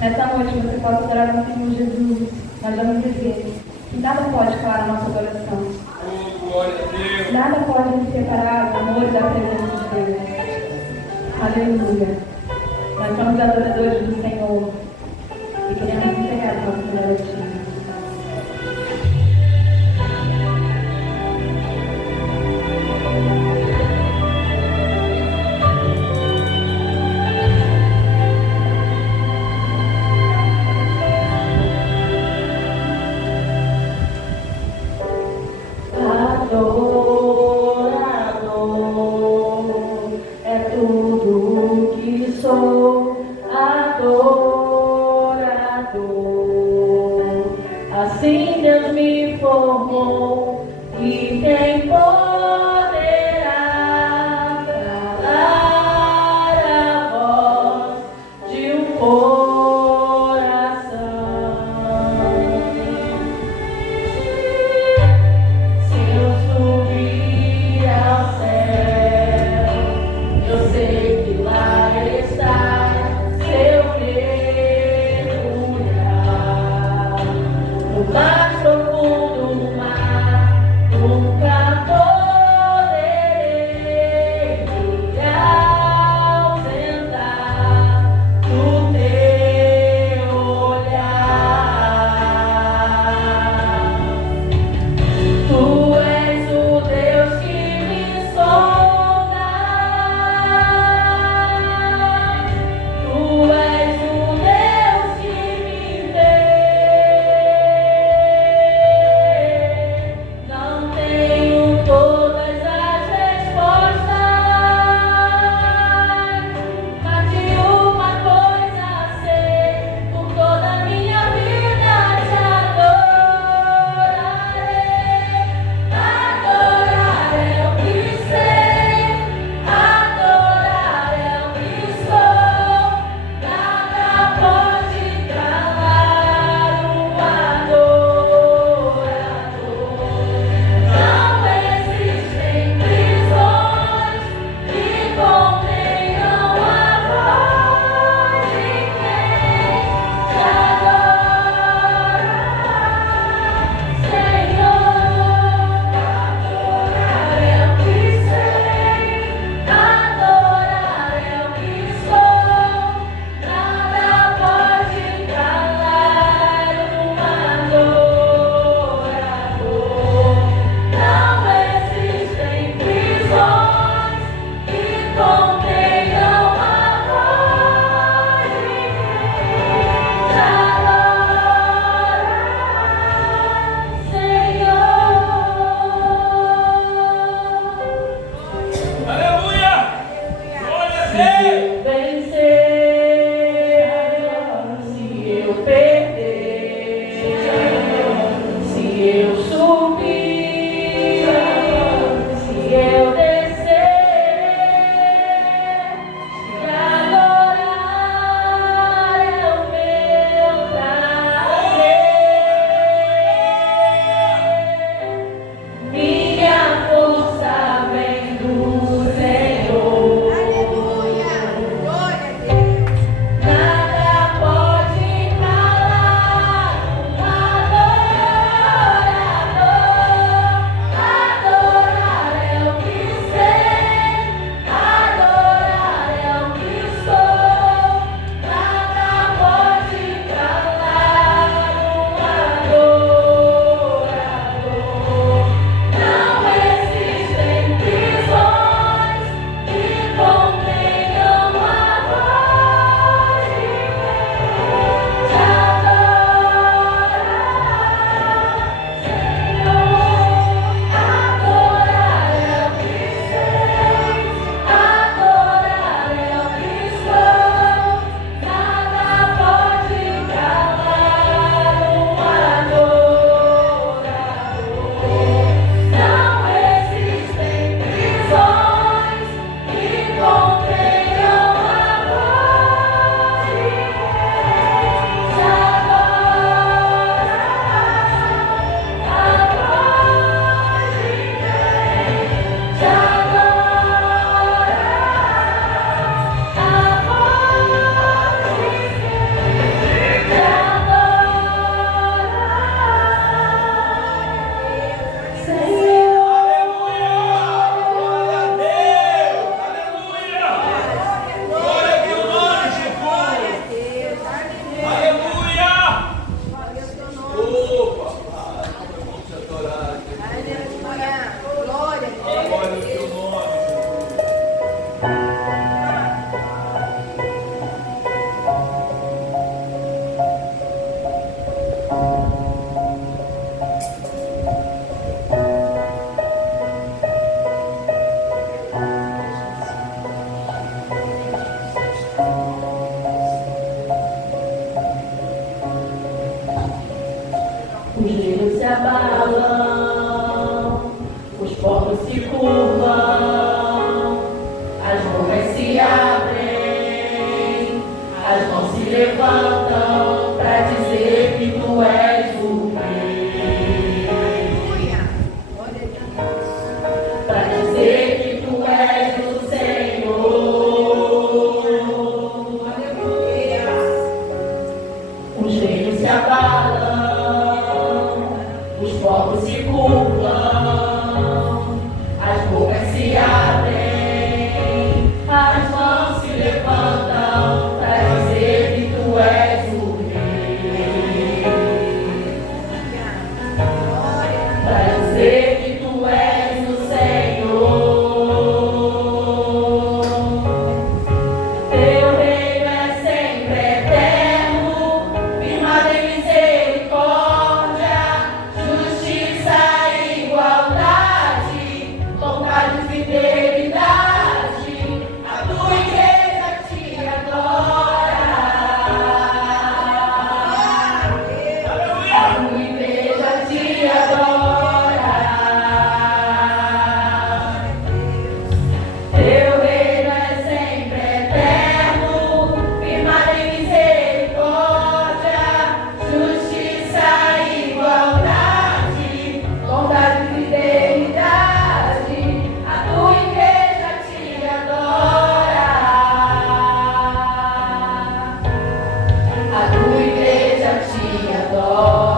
Nessa noite você possa adorar o Senhor Jesus. Nós vamos dizer que nada pode calar a nossa adoração. Nada pode nos separar do amor e da presença de Deus. Aleluia. Nós somos adoradores do Senhor e queremos entregar o nosso melhor a Ti. Assim Deus me formou e quem poderá calar a voz de um coração? Se eu subir ao céu, eu sei que lá está seu mergulhar. No mais profundo mar, nunca Os grilhos se abalam, os povos se curvam, as bocas se abrem, as mãos se levantam para dizer que tu és o Rei. Para dizer que tu és o Senhor. Os reinos se abalam, os povos se curvam, as bocas se abrem, as mãos se levantam para dizer que tu és o Rei. Para dizer que tu és o Senhor. Teu reino é sempre eterno, firmado em misericórdia, justiça e igualdade, vontade e fidelidade. A tua igreja te adora. A tua igreja te adora. Teu reino é sempre eterno, firmado em misericórdia, justiça e igualdade, bondade e fidelidade. A tua igreja te adora. A tua igreja te adora.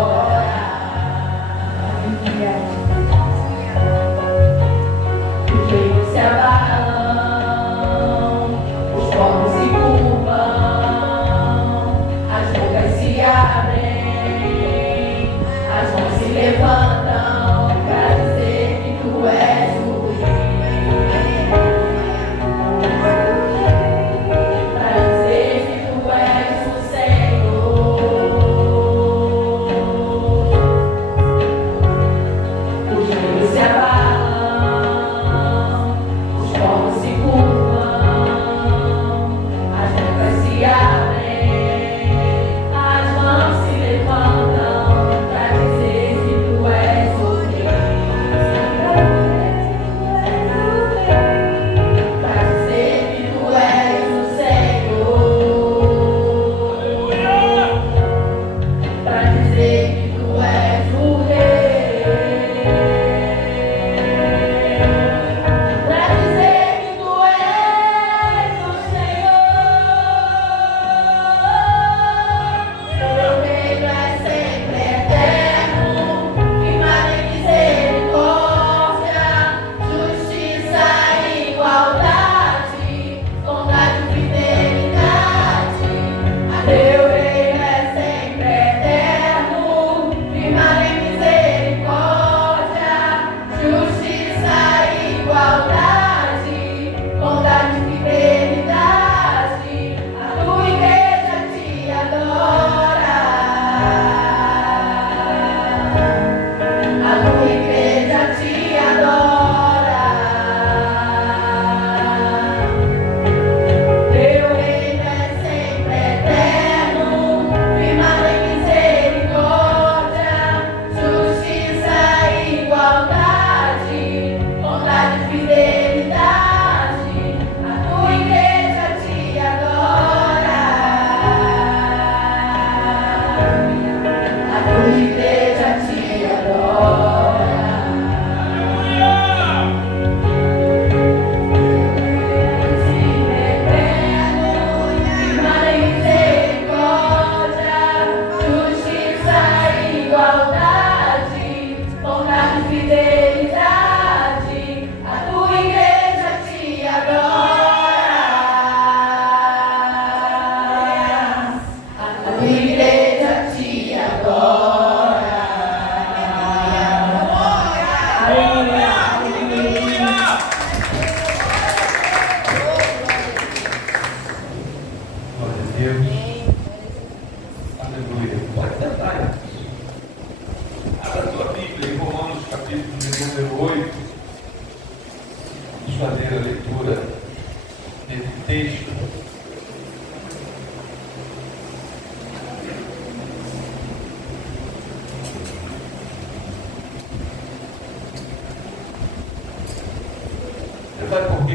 Os reinos se abalam, os povos se curvam, as bocas se abrem, as mãos se levantam para dizer que tu és o Rei. Para dizer que tu és o Senhor. Os reinos se abalam, os povos se curvam, as bocas se abrem,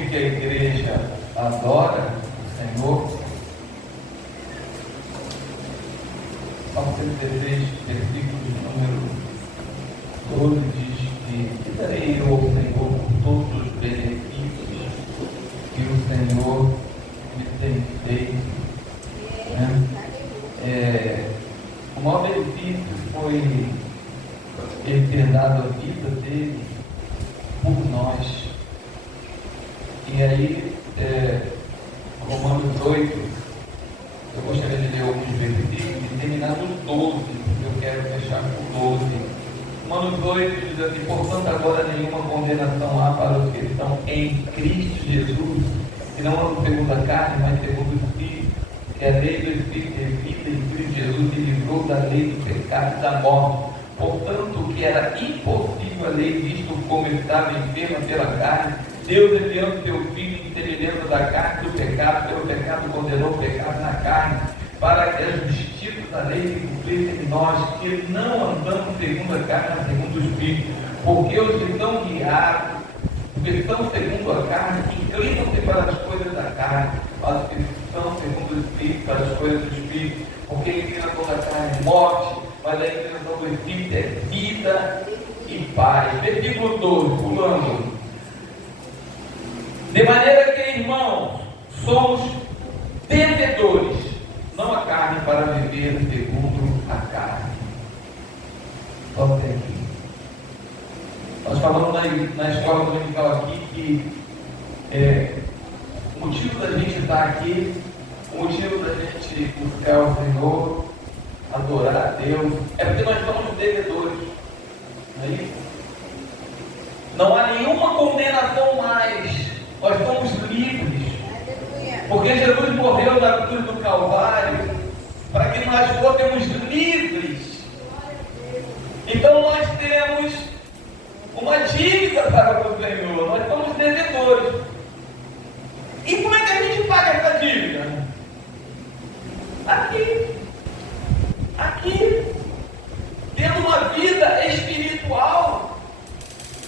que a igreja adora o Senhor? Salmo 116, versículo número 12 diz que darei eu ao Senhor por todos os benefícios que o Senhor me tem feito. O maior benefício foi ele ter dado a vida dele por nós. E aí, Romanos 8, eu gostaria de ler alguns versículos e terminar no 12, porque eu quero fechar com o 12. Romanos 8 diz assim: portanto, agora nenhuma condenação há para os que estão em Cristo Jesus, que não andam segundo a carne, mas segundo o Espírito, que a lei do Espírito de vida em Cristo Jesus se livrou da lei do pecado e da morte. Portanto, o que era impossível a lei, visto como estava enferma pela carne, Deus, enviando seu Filho em semelhança da carne do pecado, pelo pecado condenou o pecado na carne, para que a justiça da lei se cumprisse em nós, que não andamos segundo a carne, mas segundo o Espírito. Porque os que estão guiados, os que estão segundo a carne, inclinam-se para as coisas da carne, mas os que estão segundo o Espírito, para as coisas do Espírito. Porque a inclinação da carne é morte, mas a inclinação do Espírito é vida e paz. Versículo 12, pulando. De maneira que, irmãos, somos devedores, não a carne, para viver segundo a carne. Vamos ter aqui. Nós falamos na escola dominical aqui que o motivo da gente estar aqui, o motivo da gente buscar o Senhor, adorar a Deus, é porque nós somos devedores. Não é isso? Não há nenhuma condenação mais. Nós somos livres. Porque Jesus morreu na cruz do Calvário para que nós fôssemos livres. Então nós temos uma dívida para o Senhor. Nós somos devedores. E como é que a gente paga essa dívida? Aqui, tendo uma vida espiritual,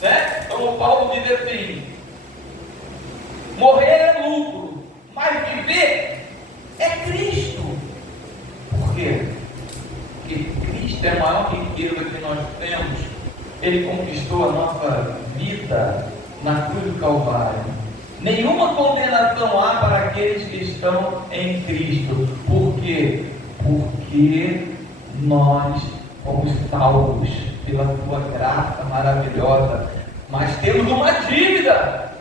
né? Como Paulo diz assim: morrer é lucro, mas viver é Cristo. Por quê? Porque Cristo é a maior riqueza que nós temos. Ele conquistou a nossa vida na cruz do Calvário. Nenhuma condenação há para aqueles que estão em Cristo. Por quê? Porque nós fomos salvos pela sua graça maravilhosa, mas temos uma dívida.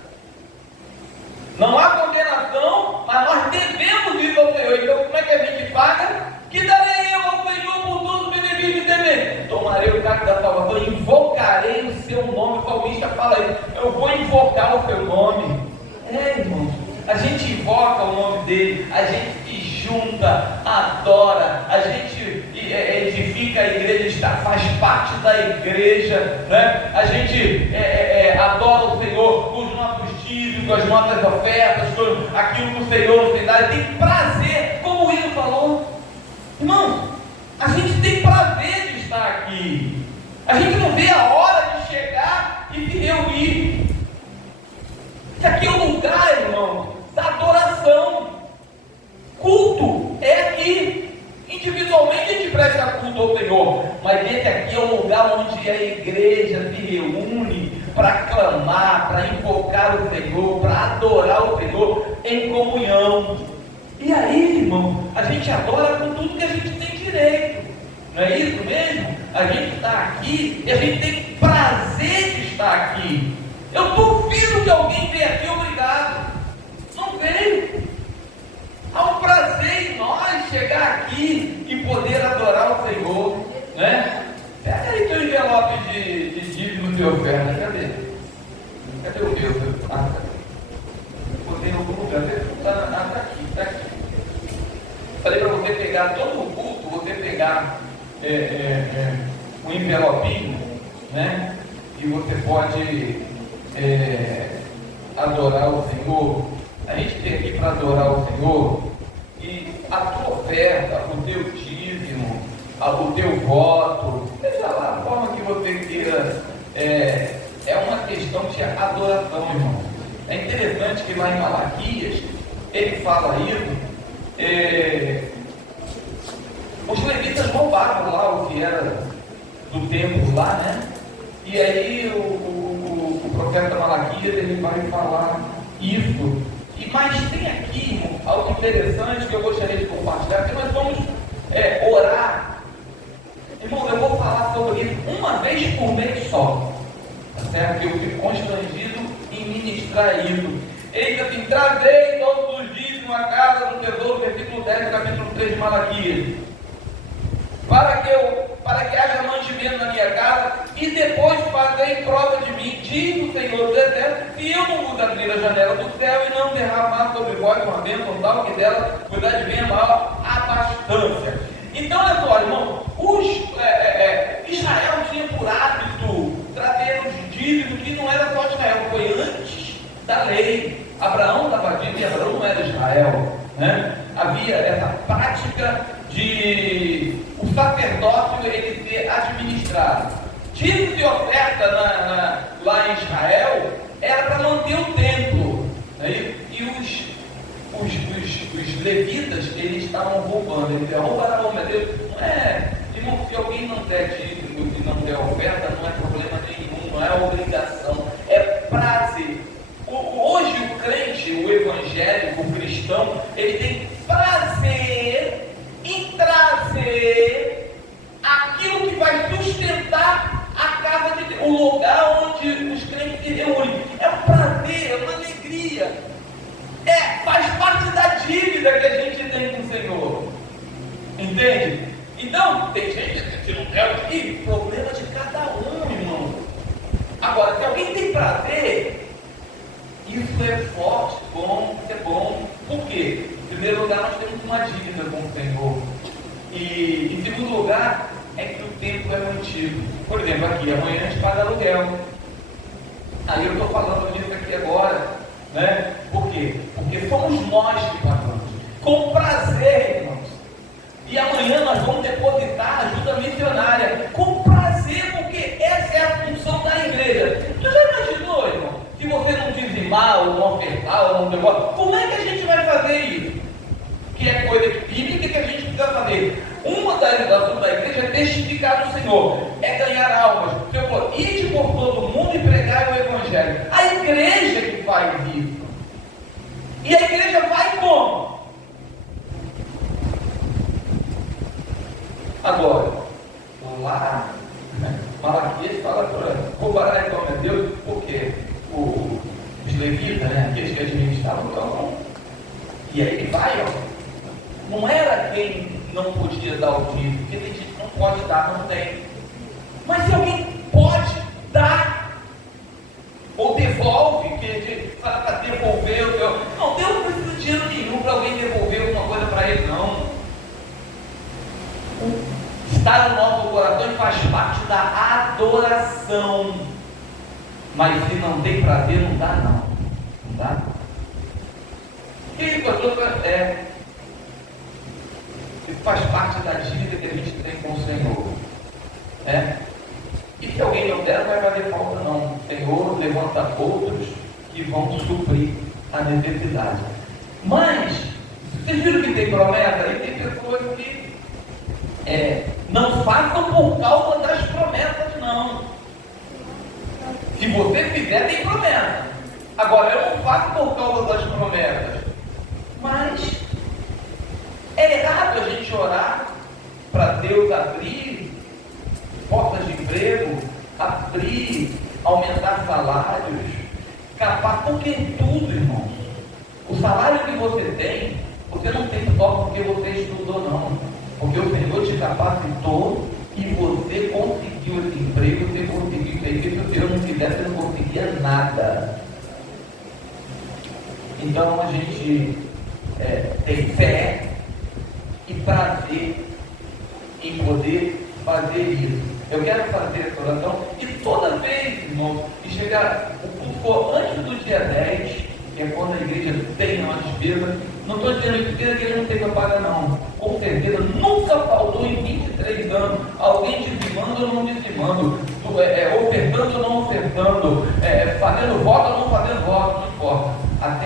Não há condenação, mas nós devemos isso ao Senhor. Então, como é que a gente paga? Que darei eu ao Senhor por todos os benefícios e deveres. Tomarei o cargo da salvação, invocarei o seu nome. O salmista fala isso: eu vou invocar o seu nome. Irmãos, a gente invoca o nome dele, a gente se junta, adora, a gente edifica a igreja, faz parte da igreja, né? A gente adora o Senhor com os nossos dízimos, com as nossas ofertas, com aquilo que o Senhor nos tem dado. Tem prazer, como o William falou. Irmão, a gente tem prazer de estar aqui. A gente não vê a hora de chegar e se reunir. Isso aqui é um lugar, irmão, da adoração. Culto é aqui. Individualmente a gente presta culto ao Senhor, mas esse aqui é um lugar onde a igreja se reúne para clamar, para invocar o Senhor, para adorar o Senhor em comunhão. E aí, irmão, a gente adora com tudo que a gente tem direito. Não é isso mesmo? A gente está aqui e a gente tem prazer de estar aqui. Eu duvido que alguém venha aqui obrigado. Não veio. Há um prazer em nós chegar aqui e poder adorar o Senhor, né? Pega aí teu envelope de dízimos e oferta. Cadê o meu? Botei em algum lugar. Está aqui. Falei para você pegar todo o culto, você pegar um envelopinho, né? E você pode adorar o Senhor. A gente tem aqui para adorar o Senhor, e a tua oferta, o teu dízimo, o teu voto, seja lá a forma que você queira, é uma questão de adoração, irmão. É interessante que lá em Malaquias, ele fala isso, os levitas roubavam lá o que era do templo lá, né? E aí o profeta Malaquias, ele vai falar isso. Mas tem aqui algo interessante que eu gostaria de compartilhar, porque nós vamos orar. Irmão, eu vou falar sobre isso uma vez por mês só, tá certo? Que eu fico constrangido em ministrar isso. Ele diz assim: trazei todos os dias uma casa do tesouro, versículo 10 do capítulo 3 de Malaquias, para que haja mantimento na minha casa, e depois fazei prova de mim, diz o Senhor dos Exércitos, se eu não vos abrir a janela do céu e não derramar sobre vós uma bênção tal que dela cuidar de bem maior abastança. Então, olha só, irmão, Israel tinha por hábito trazer os dízimos, que não era só Israel, foi antes da lei. Abraão estava dizendo, e Abraão não era Israel, né? Havia essa prática de o sacerdócio ele ser administrado. Dízimo de oferta lá em Israel era para manter o templo, né? E os levitas, eles estavam roubando. Eles diziam: roubaram, meu Deus. Não é, irmão, se alguém não der dízimo e não der oferta, não é problema nenhum, não é obrigação, é prazer. Hoje o crente, o evangélico, o cristão, ele tem prazer em trazer aquilo que vai sustentar a casa de Deus, o lugar onde os crentes se reúnem. É um prazer, é uma alegria, faz parte da dívida que a gente tem com o Senhor, entende? Então, tem gente que não quer aqui, problema de cada um, irmão. Agora, se alguém tem prazer, isso é forte, bom, é bom. Por quê? Em primeiro lugar, nós temos uma dívida com o Senhor. E em segundo lugar, é que o tempo é mantido. Por exemplo, aqui, amanhã a gente paga aluguel. Aí eu estou falando disso aqui agora, né? Por quê? Porque somos nós que pagamos. Com prazer, irmãos. E amanhã nós vamos depositar ajuda missionária. Com prazer, porque essa é a função da igreja. Tu já imaginou, irmão? Se você não dizimar, ou não ofertar, ou não devorar, como é que a gente vai fazer isso? Que é coisa bíblica que a gente precisa fazer. Uma das ações da igreja é testificar do Senhor, é ganhar almas. O Senhor falou: ide por todo mundo e pregai o Evangelho. A igreja que faz isso. E a igreja vai como? Agora, lá, Malaquias fala: roubarás como é Deus, porque os levitas, né, aqueles que administravam o campo, e aí ele vai, não era quem não podia dar o dízimo, porque tem gente que não pode dar, não tem. Mas se alguém pode dar, ou devolve, que fala para devolver o teu. Não, Deus não precisa de dinheiro nenhum para alguém devolver alguma coisa para ele, não. Está no nosso coração e faz parte da adoração. Mas se não tem prazer, não dá, não. Não dá? E aí, pastor, faz parte da dívida que a gente tem com o Senhor. E se alguém não der, não vai fazer falta, não. O Senhor levanta outros que vão suprir a necessidade. Mas, vocês viram que tem promessa? E tem pessoas que não façam por causa das promessas, não. Se você fizer, tem promessa. Agora, eu não faço por causa das promessas. Mas é errado a gente orar para Deus abrir portas de emprego, aumentar salários, capaz, porque tudo, irmãos. O salário que você tem, você não tem só porque você estudou, não. Porque o Senhor te capacitou e você conseguiu esse emprego, você conseguiu isso aí, porque se o Senhor não fizesse, você não conseguia nada. Então a gente tem fé e prazer em poder fazer isso. Eu quero fazer essa oração e toda vez, irmão, que chegar o culto for antes do dia 10, que é quando a igreja tem uma despesa, não estou dizendo que a igreja não tem para pagar, não. Com certeza, nunca faltou em 23 anos alguém dizimando ou não dizimando, ofertando ou não ofertando, fazendo voto ou não fazendo voto, não importa.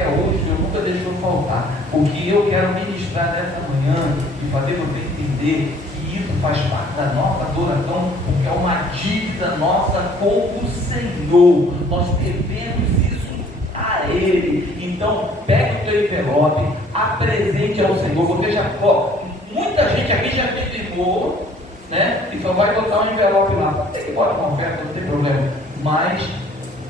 até hoje, Deus nunca deixou faltar. O que eu quero ministrar nessa manhã e fazer você entender que isso faz parte da nossa adoração, porque é uma dívida nossa com o Senhor. Nós devemos isso a Ele. Então, pega o teu envelope, apresente ao Senhor. Você já, muita gente aqui já firmou, né? E só vai botar um envelope lá. Tem que botar uma oferta, não tem problema. Mas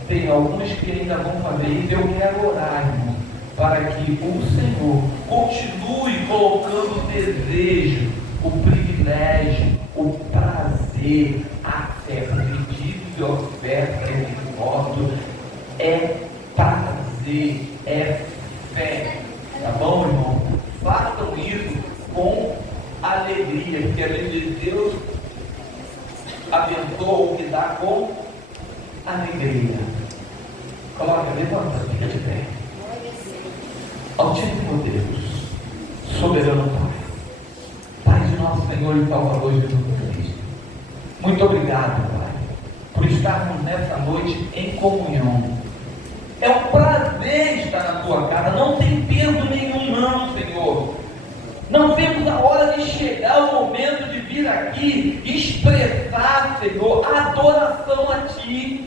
tem alguns que ainda vão fazer isso. Eu quero orar, irmão, para que o Senhor continue colocando o desejo, o privilégio, o prazer, a fé. Pedido de oferta, esse voto é prazer, é fé. Tá bom, irmão? Façam isso com alegria, porque a Bíblia diz: Deus abençoa o que dá com alegria. Coloca, levanta, fica de pé. Altíssimo Deus, soberano Pai, Pai de nosso Senhor e Salvador Jesus Cristo, muito obrigado, Pai, por estarmos nessa noite em comunhão. É um prazer estar na tua casa, não tem peso nenhum, não, Senhor. Não vemos a hora de chegar o momento de vir aqui expressar, Senhor, a adoração a Ti.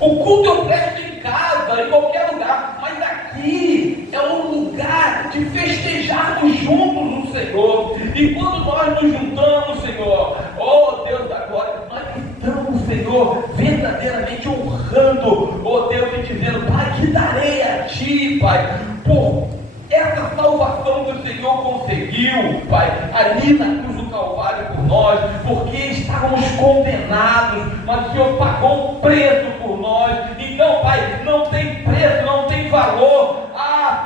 O culto eu presto em casa, em qualquer lugar, mas aqui é um lugar de festejarmos juntos o Senhor. E quando nós nos juntamos, Senhor, oh Deus da glória, nós estamos, Senhor, verdadeiramente honrando, oh Deus, e dizendo: Pai, que darei a Ti, Pai, por essa salvação que o Senhor conseguiu, Pai, ali na cruz do Calvário por nós, porque estávamos condenados, mas o Senhor pagou um preço por nós. Então, Pai, não tem preço, não tem valor.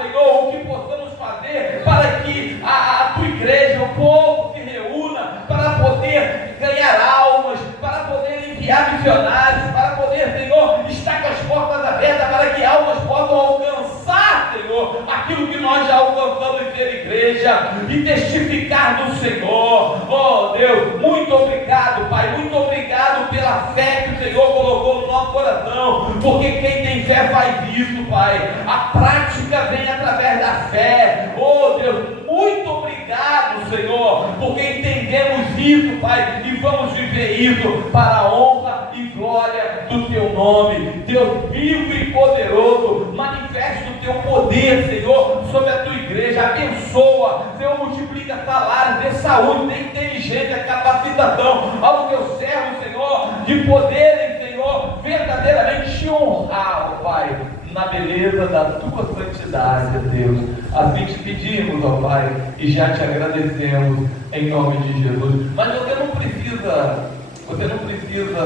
Senhor, o que possamos fazer para que a Tua igreja, o povo se reúna para poder ganhar almas, para poder enviar missionários, para poder, Senhor, estar com as portas abertas para que almas possam alcançar, Senhor, aquilo que nós já alcançamos em ser igreja e testificar do Senhor. Oh Deus, muito obrigado, Pai, muito obrigado pela fé que o Senhor colocou no nosso coração, porque quem tem fé faz isso, Pai. A prática vem através da fé. Oh Deus, muito obrigado, Senhor, porque entendemos isso, Pai, e vamos viver isso para a honra e glória do Teu nome. Deus vivo e poderoso, manifeste o Teu poder, Senhor, sobre a Tua igreja. Abençoa, Senhor, multiplica salários, dê saúde, dê inteligência, capacitação ao Teu servo, Senhor, de poderem, Senhor, verdadeiramente te honrar, Pai, na beleza da Tua santidade, Deus. Assim te pedimos, ó Pai, e já te agradecemos em nome de Jesus. Mas você não precisa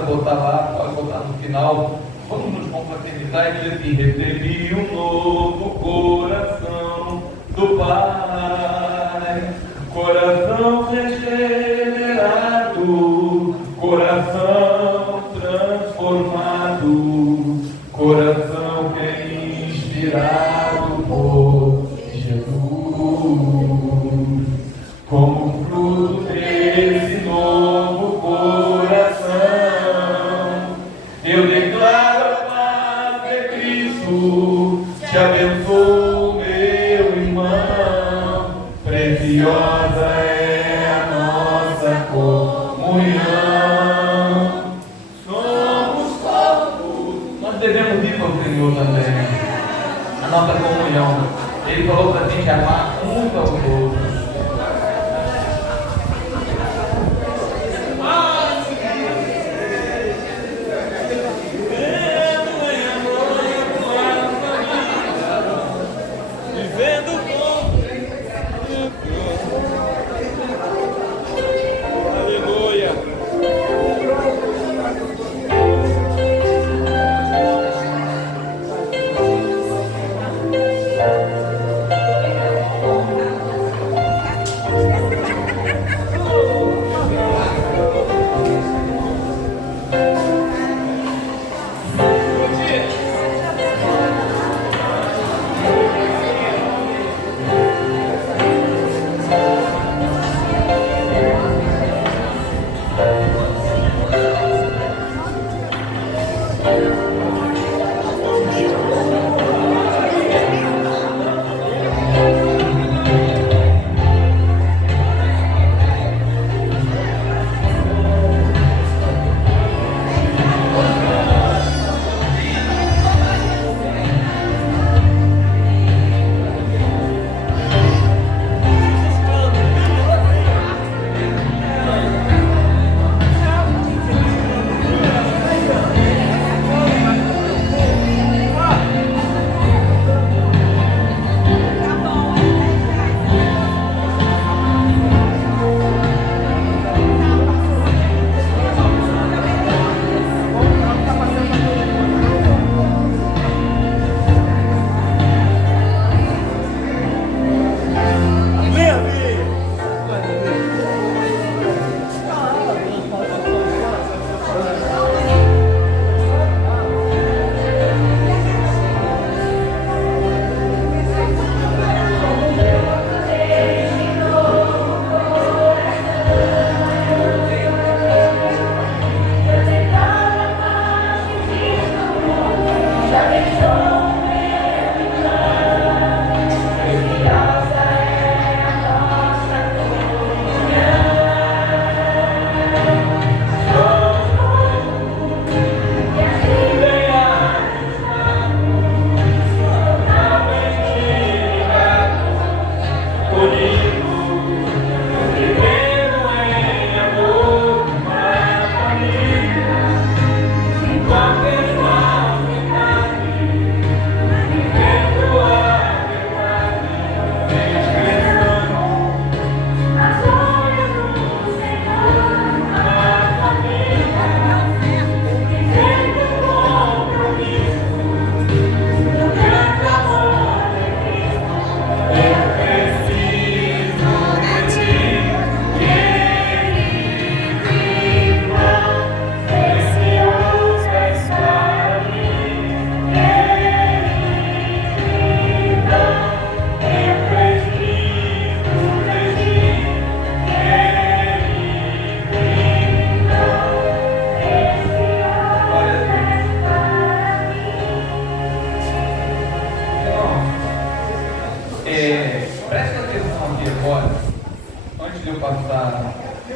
botar lá, pode botar no final. Vamos nos confraternizar e dizer assim: recebi um novo coração do Pai, coração regenerado, coração transformado, coração que é inspirado por Jesus, como fruto desse novo coração, eu declaro a paz de Cristo, te abençoo, meu irmão, preciosa é a nossa comunhão, somos corpos, nós devemos ir ao Senhor também, a nossa comunhão. Ele falou para a gente amar uns aos outros.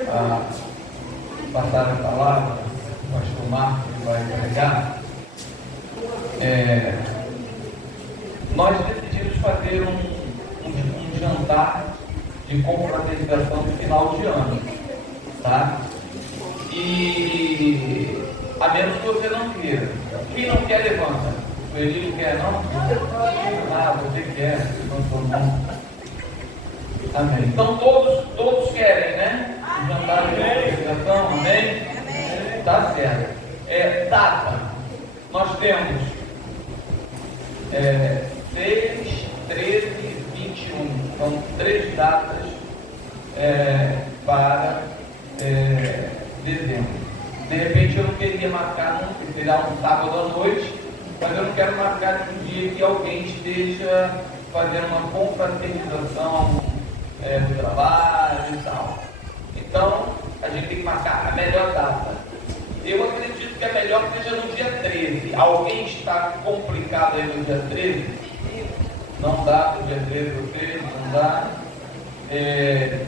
a passar a palavra, o pastor Marcos que vai pregar, nós decidimos fazer um jantar de confraternização no final de ano, tá? E a menos que você não queira. Quem não quer, levanta. O Eli não quer, não? Ah, você quer, levantou a mão. Amém. Então todos querem, né? O jantar de confraternização, amém? Tá certo. Data. Nós temos 6, 13 e 21. São 3 datas para dezembro. De repente eu não queria marcar porque será um sábado à noite, mas eu não quero marcar um dia que alguém esteja fazendo uma confraternização do trabalho e tal. Então a gente tem que marcar a melhor data. Eu acredito que é melhor que seja no dia 13. Alguém está complicado aí no dia 13? Não dá no dia 13 vocês? Não dá?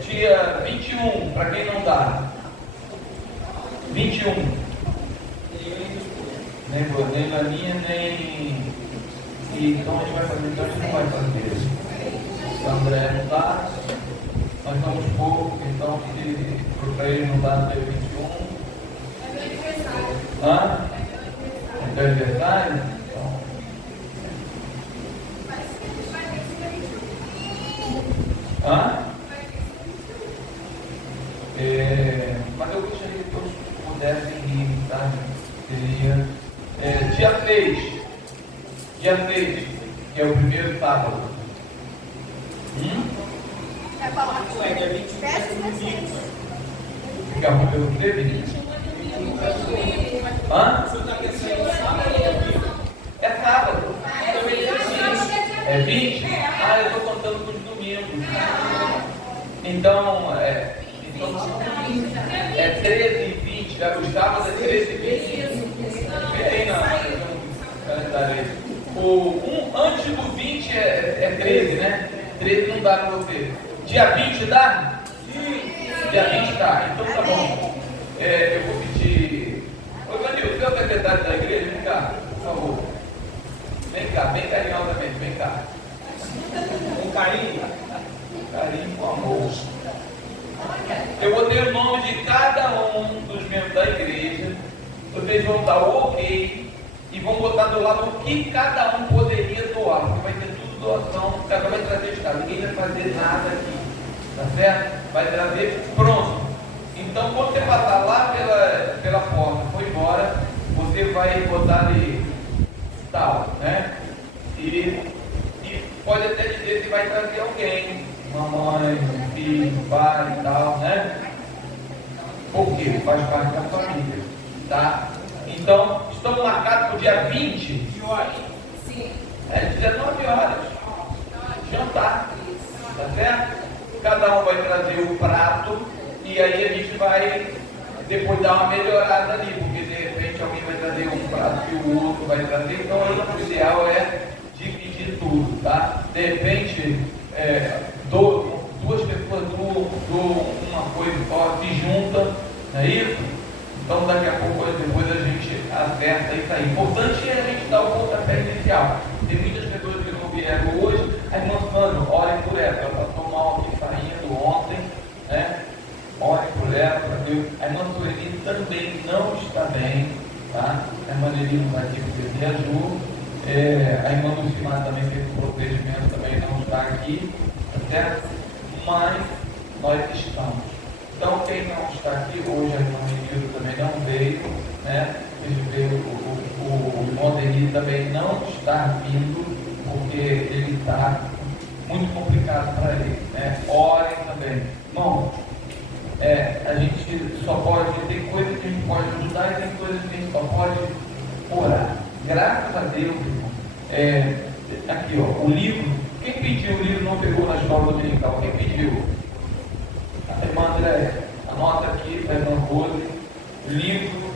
Dia 21, para quem não dá? 21. Nem Laninha, nem. Então a gente vai fazer, então a gente não vai fazer. O André não dá. Nós somos poucos, então se para ele não dá no dia 21. Hã? É teu aniversário? Então. Hã? Mas eu gostaria que todos pudessem ir, tá? Seria dia 3. Dia 3, que é o primeiro sábado. Dia 21. Daqui a pouco eu não teve? Hã? É sábado. É 20? Ah, eu estou contando com os domingos. Então, é 13 e 20. Os sábados é 13 e 20. Aí no calendário. Antes do 20 é 13, né? 13 não dá para você. Dia 20 dá? Sim. Dia 20 dá. Então tá bom. Eu vou pedir. Ô Danilo, você é o secretário da igreja? Vem cá, por favor. Vem cá, bem carinhosamente, vem cá. Com carinho? Carinho com amor. Eu botei o nome de cada um dos membros da igreja. Vocês vão dar o ok e vão botar do lado o que cada um poderia doar. Porque vai ter tudo doação, cada um vai trazer de casa. Ninguém vai fazer nada aqui. Tá certo? Vai trazer pronto. Então, quando você passar lá pela porta, foi embora, você vai botar ali tal, né? E pode até dizer que vai trazer alguém, mamãe, filho, pai e tal, né? Por quê? Faz parte da família, tá? Então, estamos marcados para o dia 20. Que horas? Sim. 19 horas. Jantar. Tá certo? Cada um vai trazer o prato. E aí a gente vai depois dar uma melhorada ali, porque de repente alguém vai trazer um prato que o outro vai trazer, então o ideal é dividir tudo, tá? De repente, duas pessoas doam uma coisa só, se juntam, não é isso? Então daqui a pouco, depois a gente acerta isso aí. Importante é a gente dar o pontapé inicial. Tem muitas pessoas que não vieram hoje, a irmã Sandra, olhem por ela passou mal aqui saindo ontem, né? Ore por ela, para Deus. A irmã Sueli também não está bem, tá? A irmã Lili não está aqui porque viajou. A irmã Lucimar também fez um procedimento, também não está aqui, tá certo? Mas nós estamos. Então, quem não está aqui hoje, a irmã Renildo também não veio, né? O irmão Deli também não está vindo, porque ele está muito complicado para ele, né? Orem também. Irmão, a gente só pode, tem coisas que a gente pode ajudar e tem coisas que a gente só pode orar. Graças a Deus, irmão. Aqui, ó, o livro. Quem pediu o livro não pegou na escola dominical? Quem pediu? A irmã André, anota aqui, a irmã Rose, o livro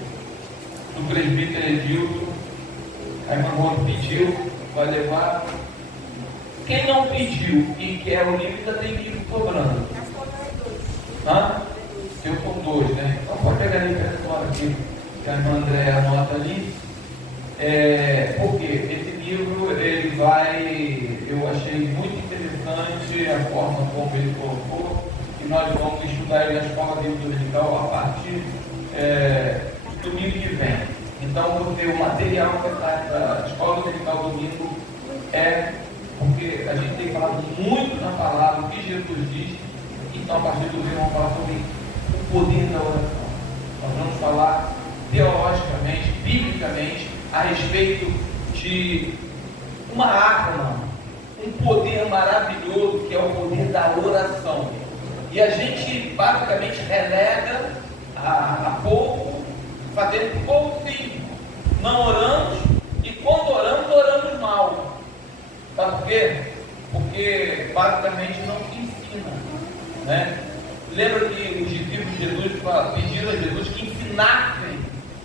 do presbítero Edilson. A irmã Rose pediu, vai levar. Quem não pediu e quer o livro ainda tem livro sobrando. Hã? Se eu que a irmã André anota ali, porque esse livro, ele vai, eu achei muito interessante a forma como ele colocou, e nós vamos estudar ele na Escola Bíblica Dominical a partir do domingo que vem. Então, o material que está na Escola Dominical domingo porque a gente tem falado muito na palavra, o que Jesus diz, então a partir do domingo vamos falar sobre o poder da oração. Nós vamos falar teologicamente, biblicamente, a respeito de uma arma, um poder maravilhoso que é o poder da oração. E a gente basicamente relega a pouco, fazendo pouco sim. Não oramos, e quando oramos, oramos mal. Sabe por quê? Porque basicamente não ensina, né? Lembra que os discípulos de Jesus pediram a Jesus que ensinassem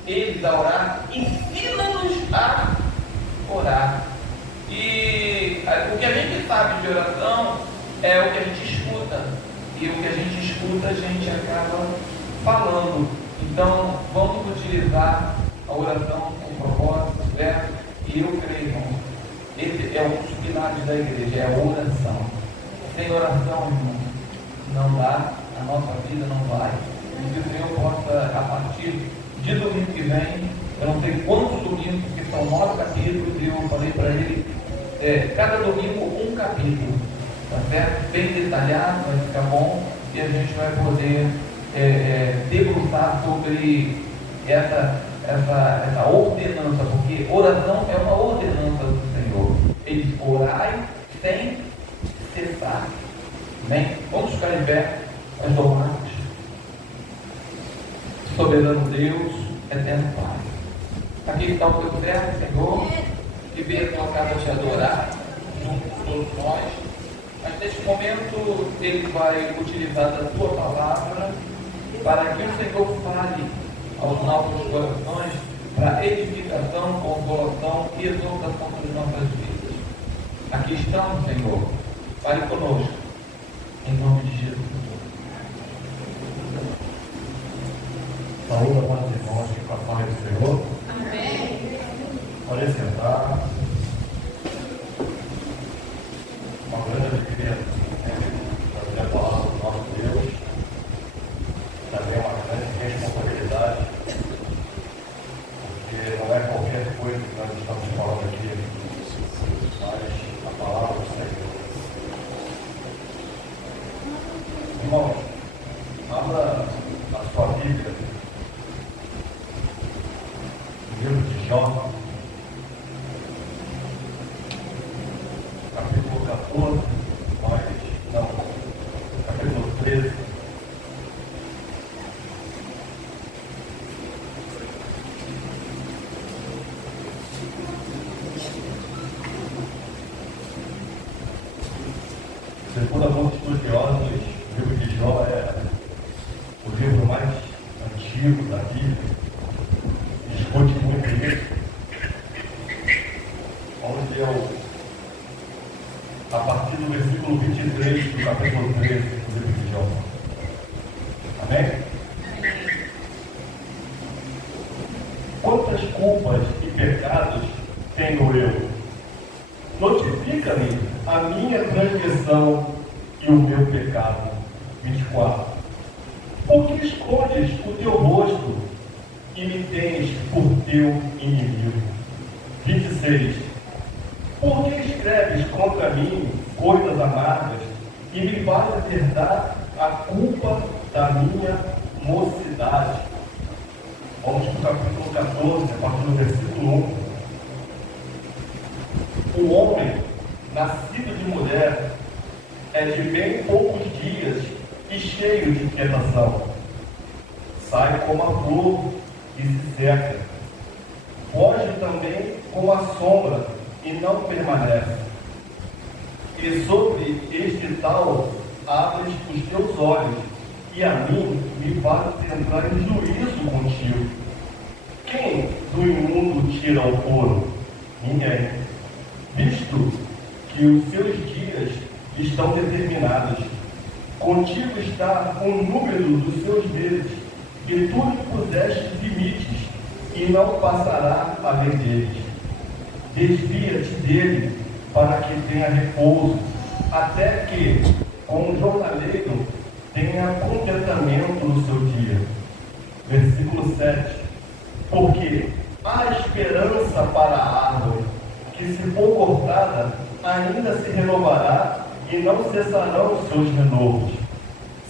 eles a orar? Ensina-nos a orar. E o que a gente sabe de oração é o que a gente escuta. E o que a gente escuta, a gente acaba falando. Então, vamos utilizar a oração com propósito, certo? E eu creio, irmão, esse é um dos pilares da igreja, é a oração. Sem oração, irmão, não dá, a nossa vida não vai. E que o Senhor possa, a partir de domingo que vem, eu não sei quantos domingos, porque são 9 capítulos, e eu falei para ele, cada domingo um capítulo, tá certo? Bem detalhado, vai ficar bom, e a gente vai poder debruçar sobre essa ordenança, porque oração é uma ordenança do Senhor. Ele diz: orai sem cessar. Amém? Vamos ficar em pé, as domadas. Soberano Deus, eterno Pai, aqui está o teu servo, Senhor, que veio a tua casa te adorar, junto com todos nós. Mas neste momento ele vai utilizar da tua palavra para que o Senhor fale aos nossos corações, para edificação, consolação e exortação das nossas vidas. Aqui estamos, Senhor, fale conosco, em nome de Jesus. Saúde, amados irmãos, que com a paz do Senhor. Amém. Pode sentar. Uma grande alegria trazer a palavra do nosso Deus. Também uma grande responsabilidade, porque não é qualquer coisa que nós estamos falando aqui, mas a palavra do Senhor. Irmãos, abra a sua Bíblia, no livro de Jó, capítulo 14, capítulo 13. Segundo alguns estudiosos, o livro de Jó é o livro mais antigo da Bíblia. Discute muito isso, onde a partir do versículo 23 do capítulo 13 do livro de Jó. Amém? Quantas culpas e pecados tenho eu? Notifica-me a minha transgressão e o meu pecado. 24. Por que escondes o teu rosto e me tens por teu inimigo? 26. Por que escreves contra mim coisas amargas e me vais herdar a culpa da minha mocidade? Vamos para o capítulo 14, a partir do versículo 1. O homem, nascido de mulher, é de bem poucos dias e cheio de inquietação. Sai como a flor e se seca. Foge também como a sombra e não permanece. E sobre este tal abres os teus olhos, e a mim me fazes entrar em juízo contigo. Quem do imundo tira o couro? Ninguém. Visto que os seus dias estão determinados, contigo está o número dos seus meses, e tu lhe puseste limites, e não passará a ver deles. Desvia-te dele, para que tenha repouso, até que, como um jornaleiro, tenha contentamento no seu dia. Versículo 7. Porque há esperança para a árvore, que se for cortada, ainda se renovará, e não cessarão os seus renovos.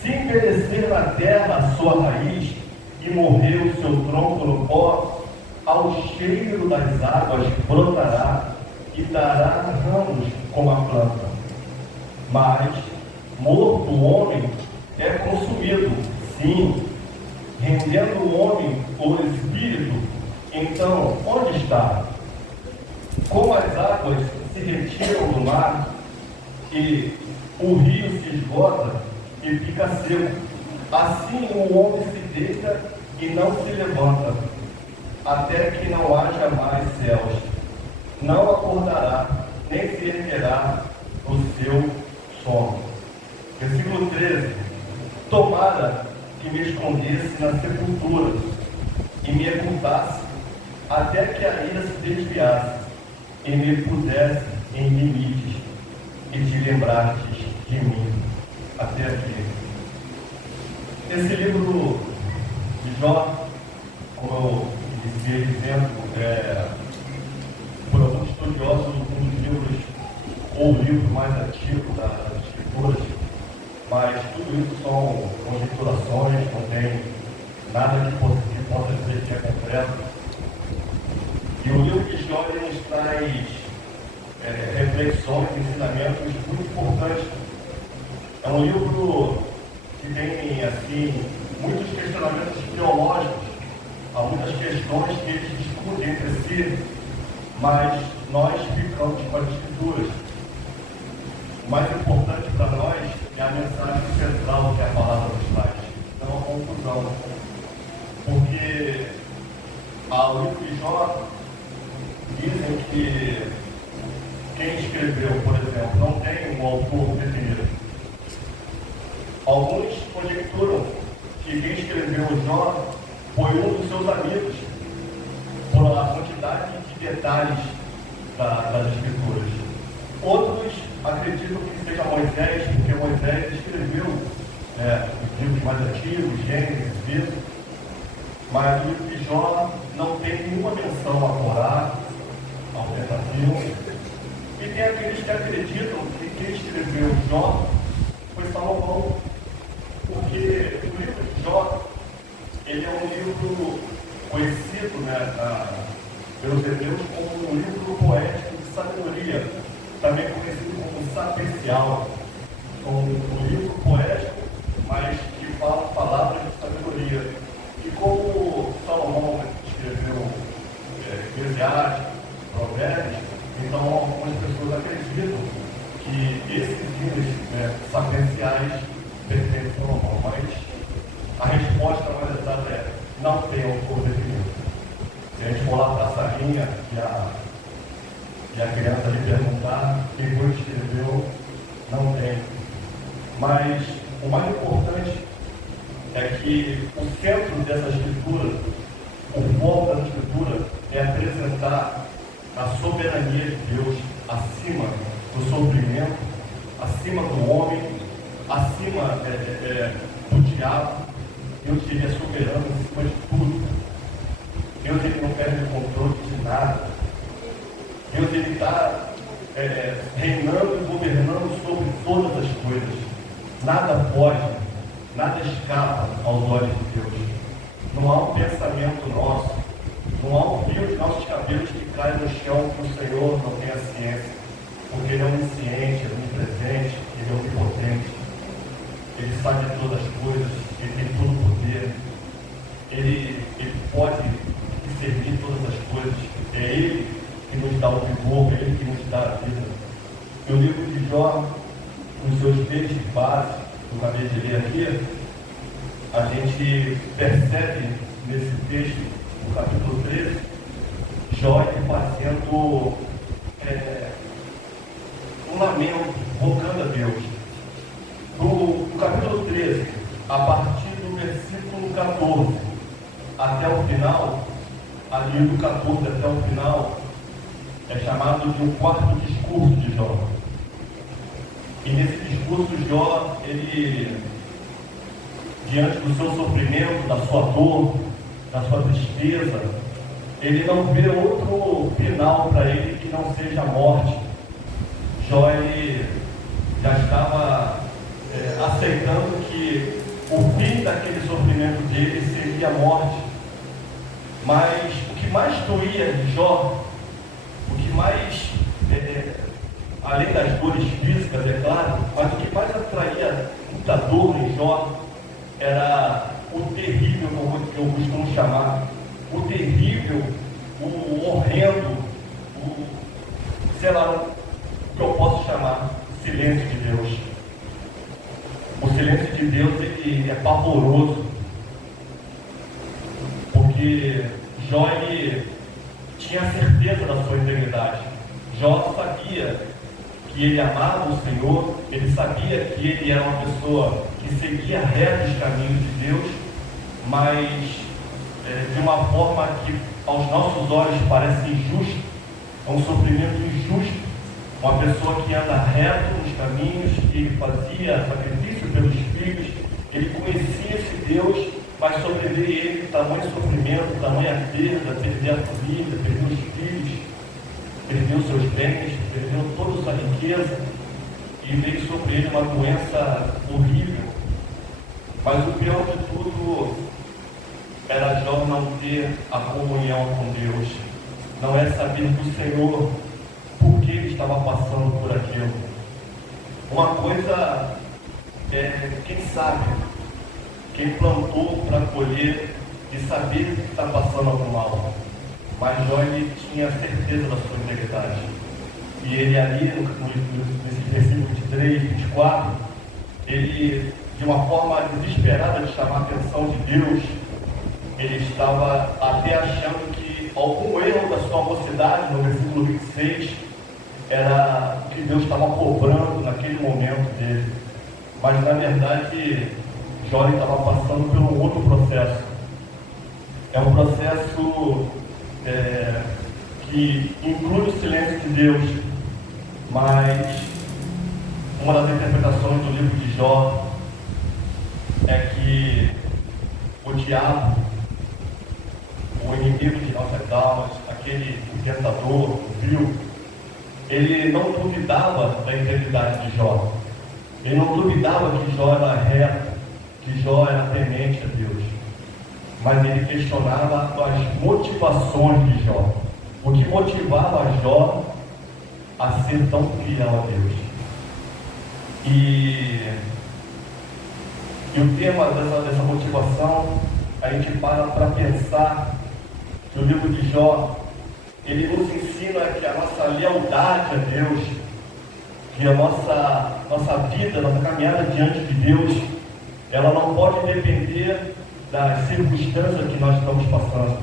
Se envelhecer na terra a sua raiz, e morrer o seu tronco no pó, ao cheiro das águas brotará, e dará ramos como a planta. Mas, morto o homem, é consumido, sim, rendendo o homem o espírito, então, onde está? Como as águas se retiram do mar, e o rio se esgota e fica seco, assim o homem se deita e não se levanta, até que não haja mais céus. Não acordará, nem se erguerá do seu sono. Versículo 13. Tomara que me escondesse na sepultura e me ocultasse, até que a ira se desviasse e me pusesse em limites, e te lembrastes de mim. Até aqui. Esse livro de Jó, como eu iniciei dizendo, por alguns estudiosos, um dos livros, ou o livro mais antigo das Escrituras, mas tudo isso são conjecturações, não tem nada que possa dizer que é concreto. E o livro de Jó nos traz reflexões, ensinamentos muito importantes. É um livro que tem, assim, muitos questionamentos teológicos, há muitas questões que eles discutem entre si, mas nós ficamos com as Escrituras. O mais importante para nós é a mensagem central que a palavra nos traz, não a confusão. Porque o livro de Jó dizem que quem escreveu, por exemplo, não tem um autor definido. Alguns conjecturam que quem escreveu o Jó foi um dos seus amigos, por a quantidade de detalhes das Escrituras. Outros acreditam que seja Moisés, porque Moisés escreveu os livros mais antigos, Gênesis, Êxodo, mas o livro de Jó não tem nenhuma menção a Corá, ao Pentateuco. E tem aqueles que acreditam que quem escreveu Jó foi Salomão, porque o livro de Jó ele é um livro conhecido pelos hebreus como um livro poético de sabedoria, também conhecido como sapiencial, um livro poético, mas que fala palavras de sabedoria. E como Salomão escreveu Eclesiastes, Provérbios, então algumas pessoas acreditam que esses livros sapienciais pertencem a Salomão, mas a resposta mais exata é: não tem autor definido. Se a gente for lá para a salinha e a criança lhe perguntar quem foi que escreveu, não tem. Mas o mais importante é que o centro dessa escritura, o foco da escritura, é apresentar a soberania de Deus acima do sofrimento, acima do homem, acima do diabo. Deus ele é soberano em cima de tudo. Deus ele não perde o controle de nada. Deus ele está reinando e governando sobre todas as coisas. Nada pode, nada escapa aos olhos de Deus. Não há um pensamento nosso, não há um fio de nossos cabelos que cai no chão que o Senhor não tenha ciência. Porque Ele é onisciente, Ele é onipresente, Ele é onipotente. Ele sabe de todas as coisas, Ele tem todo o poder. Ele pode discernir todas as coisas. É Ele que nos dá o vigor, é Ele que nos dá a vida. E o livro de Jó, nos seus textos básicos, que eu acabei de ler aqui, a gente percebe nesse texto, no capítulo 13, Jó fazendo um lamento, rogando a Deus. No capítulo 13, a partir do versículo 14 até o final, ali do 14 até o final, é chamado de o quarto discurso de Jó. E nesse discurso, Jó, ele, diante do seu sofrimento, da sua dor, da sua tristeza, ele não vê outro final para ele que não seja a morte. Jó, ele já estava aceitando que o fim daquele sofrimento dele seria a morte. Mas o que mais doía de Jó, o que mais, além das dores físicas, é claro, mas o que mais atraía muita dor em Jó era o terrível, que eu costumo chamar, o terrível, o horrendo, sei lá, o que eu posso chamar, silêncio de Deus. O silêncio de Deus, ele é pavoroso, porque Jó, ele tinha certeza da sua integridade. Jó sabia que ele amava o Senhor, ele sabia que ele era uma pessoa que seguia reto os caminhos de Deus, mas de uma forma que aos nossos olhos parece injusta, é um sofrimento injusto. Uma pessoa que anda reto nos caminhos, que fazia sacrifício pelos filhos, ele conhecia esse Deus, mas sobreveio ele tamanho sofrimento, tamanha perda, perdeu a família, perdeu os filhos, perdeu seus bens, perdeu toda a sua riqueza, e veio sobre ele uma doença horrível. Mas o pior de tudo era Jó não ter a comunhão com Deus, não é saber do Senhor por que ele estava passando por aquilo. Uma coisa quem sabe, quem plantou para colher e saber que está passando algum mal. Mas Jó, ele tinha certeza da sua integridade. E ele ali, nesse versículo 23, 24, ele, de uma forma desesperada de chamar a atenção de Deus, ele estava até achando que algum erro da sua mocidade, no versículo 26, era o que Deus estava cobrando naquele momento dele. Mas na verdade, Jó estava passando por um outro processo. É um processo que inclui o silêncio de Deus, mas uma das interpretações do livro de Jó é que o diabo, o inimigo de nossas almas, aquele tentador, o vil, ele não duvidava da integridade de Jó. Ele não duvidava que Jó era reto, que Jó era temente a Deus. Mas ele questionava as motivações de Jó. O que motivava Jó a ser tão fiel a Deus. E o tema dessa motivação, a gente para pensar que o livro de Jó, ele nos ensina que a nossa lealdade a Deus, que a nossa vida, nossa caminhada diante de Deus, ela não pode depender das circunstâncias que nós estamos passando.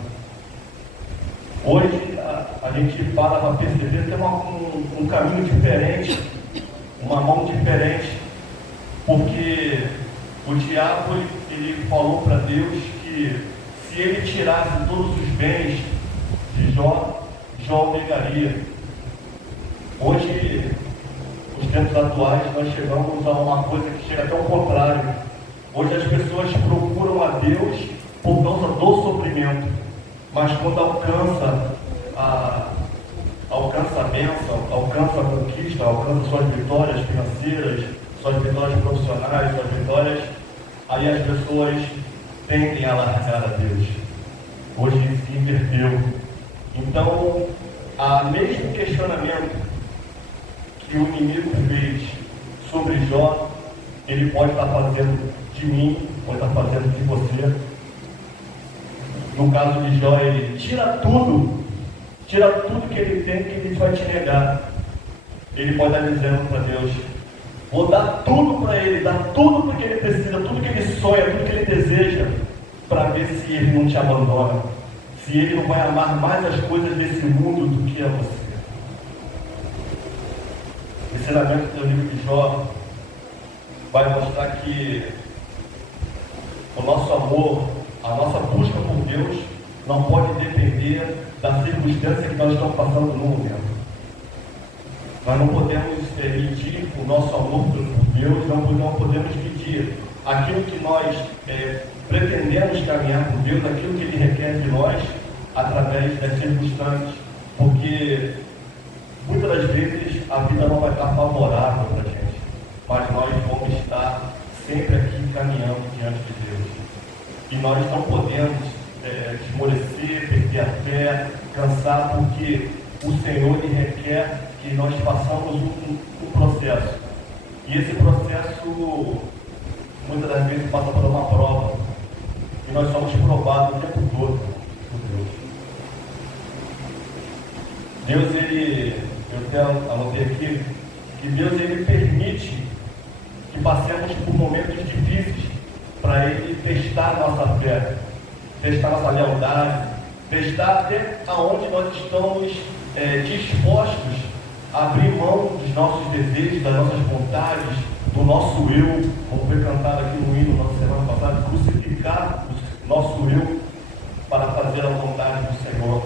Hoje a gente para perceber que tem um caminho diferente, uma mão diferente, porque o diabo ele falou para Deus que se ele tirasse todos os bens de Jó, Jó negaria. Hoje, nos tempos atuais, nós chegamos a uma coisa que chega até ao contrário. Hoje as pessoas procuram a Deus por causa do sofrimento, mas quando alcança a bênção, alcança a conquista, alcança suas vitórias financeiras, suas vitórias profissionais, suas vitórias, aí as pessoas tendem a largar a Deus. Hoje se inverteu. Então, o mesmo questionamento que o inimigo fez sobre Jó, ele pode estar fazendo de mim, pode estar fazendo de você. No caso de Jó, ele tira tudo que ele tem, que ele vai te negar. Ele pode estar dizendo para Deus: vou dar tudo para ele, dar tudo que ele precisa, tudo que ele sonha, tudo que ele deseja, para ver se ele não te abandona, se ele não vai amar mais as coisas desse mundo do que a você. O ensinamento do livro de Jó vai mostrar que o nosso amor, a nossa busca por Deus, não pode depender da circunstância que nós estamos passando no momento. Nós não podemos medir o nosso amor por Deus, não podemos medir aquilo que nós pretendemos caminhar por Deus, aquilo que Ele requer de nós, através das circunstâncias, porque muitas das vezes a vida não vai estar favorável para a gente, mas nós vamos estar sempre aqui caminhando diante de Deus. E nós não podemos esmorecer, perder a fé, cansar, porque o Senhor Ele requer que nós façamos um processo. E esse processo, muitas das vezes, passa por uma prova. E nós somos provados o tempo todo por Deus. Deus, Ele, eu até anotei aqui, que Deus, Ele permite que passemos por momentos difíceis para Ele testar nossa fé, testar nossa lealdade, testar até aonde nós estamos dispostos a abrir mão dos nossos desejos, das nossas vontades, do nosso eu, como foi cantado aqui no hino na semana passada, crucificar o nosso eu para fazer a vontade do Senhor,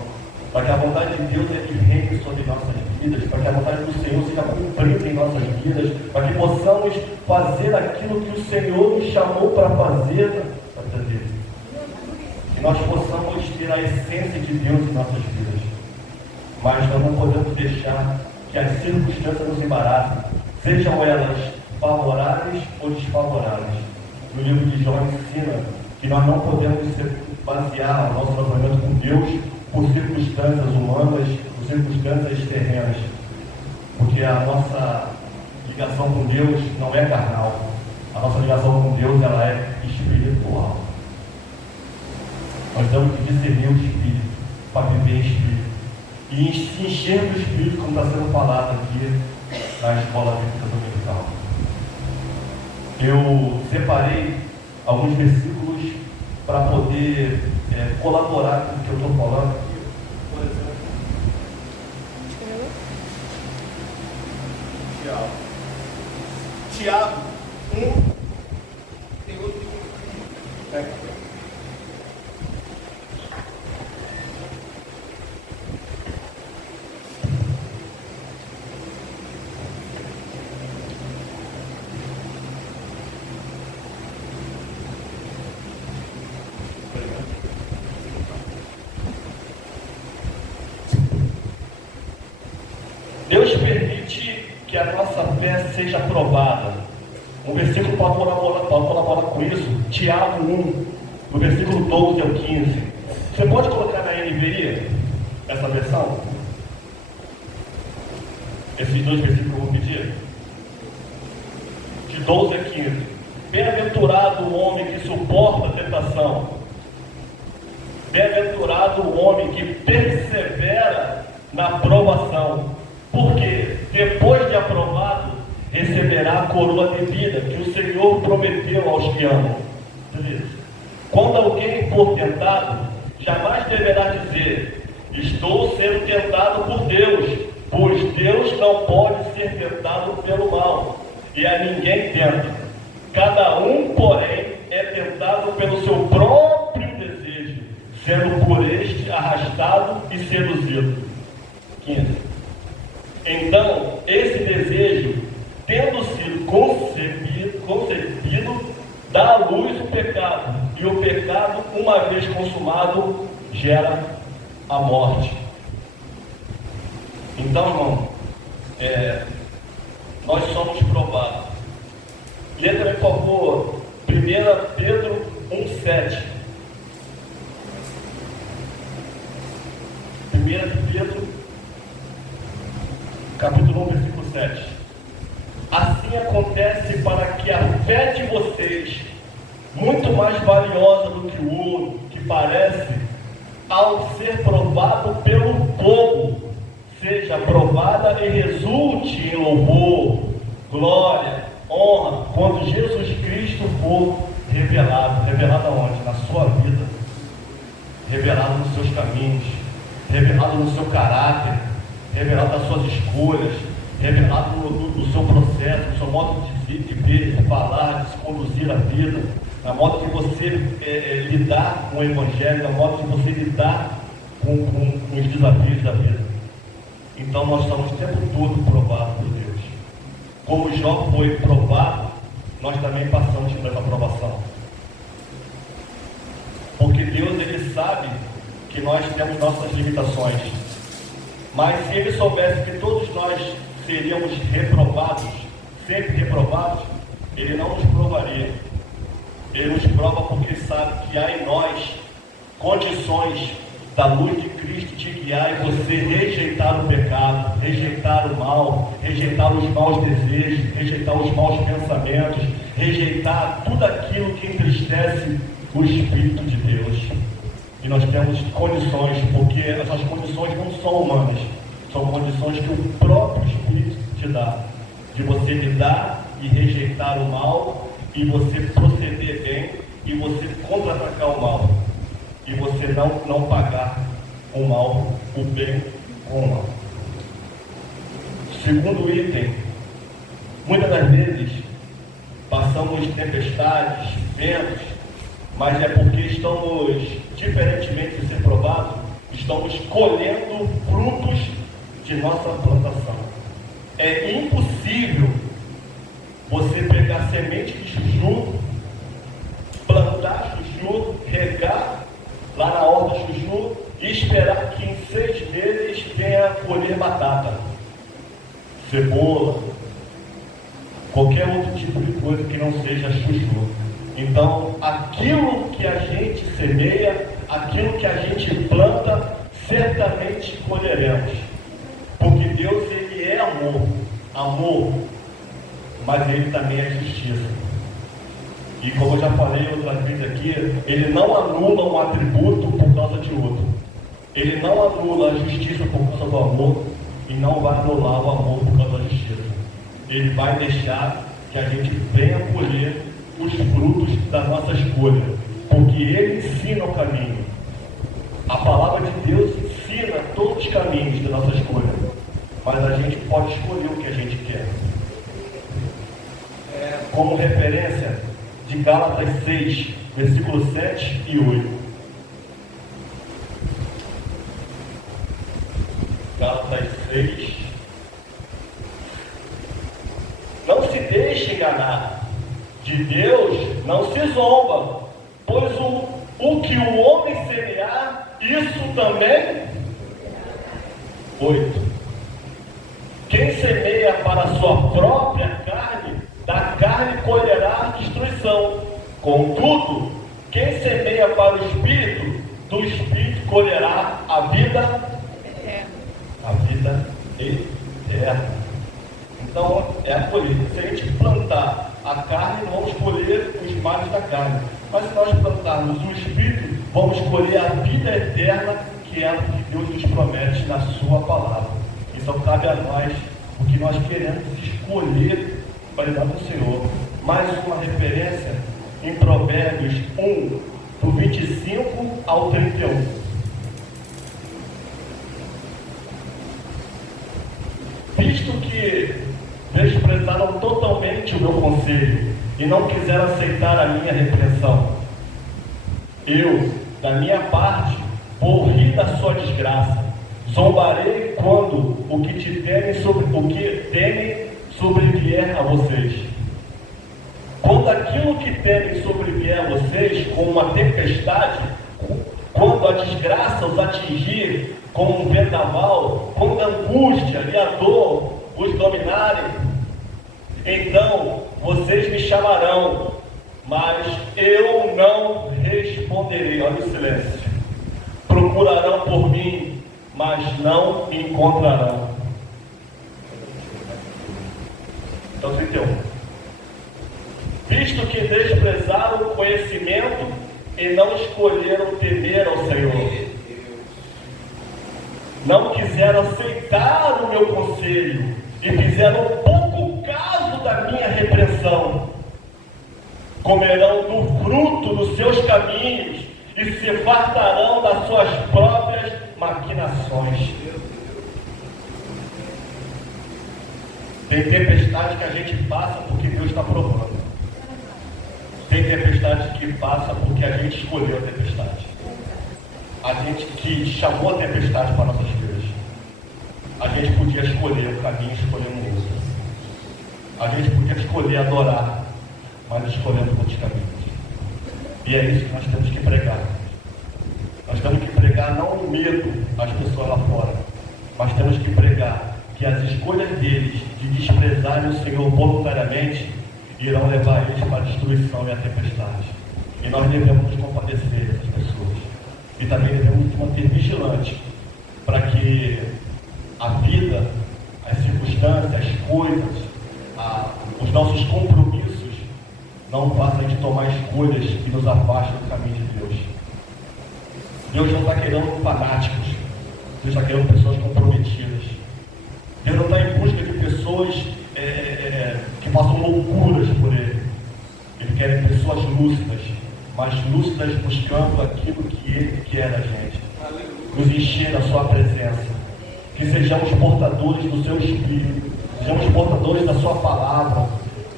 para que a vontade de Deus reine sobre nossas vidas, para que a vontade do Senhor seja cumprida em nossas vidas, para que possamos fazer aquilo que o Senhor nos chamou para fazer, que nós possamos ter a essência de Deus em nossas vidas. Mas nós não podemos deixar que as circunstâncias nos embaraçem, sejam elas favoráveis ou desfavoráveis. No livro de Jó ensina que nós não podemos basear o nosso relacionamento com Deus por circunstâncias humanas, por circunstâncias terrenas, porque a nossa ligação com Deus não é carnal, a nossa ligação com Deus ela é espiritual. Nós temos que discernir o Espírito para viver em Espírito. E se encher do Espírito, como está sendo falado aqui na escola bíblica dominical. Eu separei alguns versículos para poder colaborar com o que eu estou falando aqui. Por exemplo, Tiago 1, tem outro aqui. Deus permite que a nossa fé seja provada. Um versículo para colaborar com isso, Tiago 1, no versículo 12 ao 15. Você pode colocar na NVI essa versão? Esses dois versículos que eu vou pedir? De 12 a 15. Bem-aventurado o homem que suporta a tentação. Bem-aventurado o homem que persevera na provação. Porque depois de aprovado, receberá a coroa de vida que o Senhor prometeu aos que amam. Quando alguém for tentado, jamais deverá dizer: estou sendo tentado por Deus, pois Deus não pode ser tentado pelo mal, e a ninguém tenta. Cada um, porém, é tentado pelo seu próprio desejo, sendo por este arrastado e seduzido. 15. Então, esse desejo, tendo sido concebido, dá à luz o pecado, e o pecado, uma vez consumado, gera a morte. Então, irmão, nós somos provados. Lê também, por favor, 1 Pedro 1,7. 1 Pedro capítulo 1, versículo 7. Assim acontece para que a fé de vocês, muito mais valiosa do que o ouro, que parece, ao ser provado pelo fogo, seja provada e resulte em louvor, glória, honra, quando Jesus Cristo for revelado. Revelado aonde? Na sua vida, revelado nos seus caminhos, revelado no seu caráter, revelado nas suas escolhas, revelado no seu processo, no seu modo de viver, de falar, de se conduzir a vida. na modo que você lidar com o Evangelho, na modo que você lidar com os desafios da vida. Então nós estamos o tempo todo provados por Deus. Como Jó foi provado, nós também passamos por essa provação. Porque Deus, Ele sabe que nós temos nossas limitações. Mas se Ele soubesse que todos nós seríamos reprovados, sempre reprovados, Ele não nos provaria. Ele nos prova porque Ele sabe que há em nós condições da luz de Cristo te guiar e você rejeitar o pecado, rejeitar o mal, rejeitar os maus desejos, rejeitar os maus pensamentos, rejeitar tudo aquilo que entristece o Espírito de Deus. E nós temos condições, porque essas condições não são humanas, são condições que o próprio Espírito te dá, de você lidar e rejeitar o mal, e você proceder bem, e você contra-atacar o mal, e você não pagar o mal, o bem com o mal. Segundo item, muitas das vezes passamos tempestades, ventos, mas é porque estamos, diferentemente de ser provados, estamos colhendo frutos de nossa plantação. É impossível você pegar semente de chuchu, plantar chuchu, regar lá na horta chuchu e esperar que em 6 meses venha colher batata, cebola, qualquer outro tipo de coisa que não seja chuchu. Então, aquilo que a gente semeia, aquilo que a gente planta, certamente colheremos. Porque Deus, Ele é amor, mas Ele também é justiça. E como eu já falei outras vezes aqui, Ele não anula um atributo por causa de outro. Ele não anula a justiça por causa do amor e não vai anular o amor por causa da justiça. Ele vai deixar que a gente venha colher os frutos da nossa escolha, porque Ele ensina o caminho. A palavra de Deus ensina todos os caminhos da nossa escolha, mas a gente pode escolher o que a gente quer. Como referência de Gálatas 6, versículos 7 e 8. Gálatas 6. Não se deixe enganar. De Deus não se zomba, pois o que o homem semear, isso também. 8. Quem semeia para a sua própria carne, da carne colherá destruição. Contudo, quem semeia para o Espírito, do Espírito colherá a vida eterna. Então, é a colheita. Se a gente plantar a carne, vamos colher os males da carne. Mas se nós plantarmos o Espírito, vamos colher a vida eterna, que é o que Deus nos promete na sua palavra. Então cabe a nós o que nós queremos escolher para dar para o Senhor. Mais uma referência em Provérbios 1, do 25 ao 31. Visto que desprezaram totalmente o meu conselho e não quiseram aceitar a minha repreensão, eu, da minha parte, vou rir da sua desgraça. Zombarei quando o que temem sobrevier a vocês. Quando aquilo que temem sobrevier a vocês como uma tempestade, quando a desgraça os atingir como um vendaval, quando a angústia e a dor os dominarem, então vocês me chamarão, mas eu não responderei. Olha o silêncio. Procurarão por mim, mas não me encontrarão. Então, 31. Visto que desprezaram o conhecimento e não escolheram temer ao Senhor, não quiseram aceitar o meu conselho e fizeram pouco caso da minha repreensão, comerão do fruto dos seus caminhos e se fartarão das suas próprias maquinações. Tem tempestade que a gente passa porque Deus está provando. Tem tempestade que passa porque a gente escolheu a tempestade. A gente que chamou a tempestade para nossas vidas. A gente podia escolher o caminho, escolhemos outro. A gente podia escolher adorar, mas escolhemos outros caminhos. E é isso que nós temos que pregar. Nós temos que pregar não o medo às pessoas lá fora, mas temos que pregar que as escolhas deles de desprezarem o Senhor voluntariamente irão levar eles para a destruição e a tempestade. E nós devemos nos compadecer dessas pessoas. E também devemos nos manter vigilantes para que a vida, as circunstâncias, as coisas, os nossos compromissos não façam a gente tomar escolhas que nos afastem do caminho de Deus. Deus não está querendo fanáticos, Deus está querendo pessoas comprometidas. Deus não está em busca de pessoas que façam loucuras por Ele. Ele quer pessoas lúcidas, mas lúcidas buscando aquilo que Ele quer da gente. Nos encher da Sua presença. Que sejamos portadores do Seu Espírito, sejamos portadores da Sua palavra,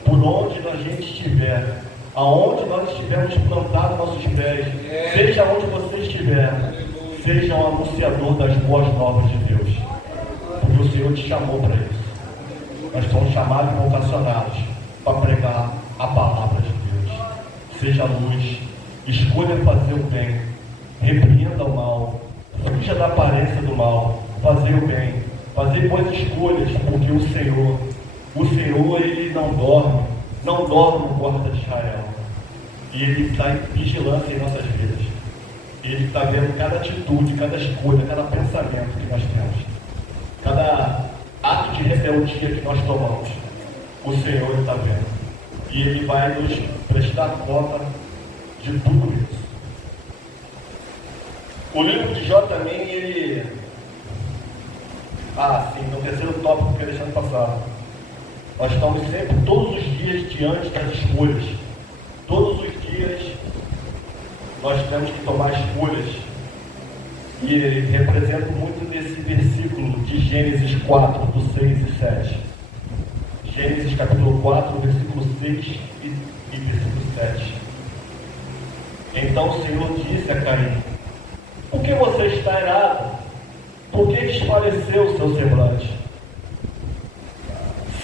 por onde a gente estiver, aonde nós estivermos plantados nossos pés, seja onde você estiver, seja um anunciador das boas novas de Deus, porque o Senhor te chamou para isso. Nós somos chamados e vocacionados para pregar a palavra de Deus. Seja luz, escolha fazer o bem, repreenda o mal, fuja da aparência do mal, fazer o bem, fazer boas escolhas, porque o Senhor, Ele não dorme no guarda de Israel. E Ele está em vigilância em nossas vidas. Ele está vendo cada atitude, cada escolha, cada pensamento que nós temos. Cada ato de rebeldia que nós tomamos. O Senhor está vendo. E Ele vai nos prestar conta de tudo isso. O livro de Jó também, ele... no terceiro tópico que eu deixando passar. Nós estamos sempre, todos os dias, diante das escolhas. Todos os dias, nós temos que tomar escolhas. E ele representa muito nesse versículo de Gênesis 4, do 6 e 7. Gênesis capítulo 4, versículo 6 e versículo 7. Então o Senhor disse a Caim: por que você está irado? Por que desfaleceu o seu semblante?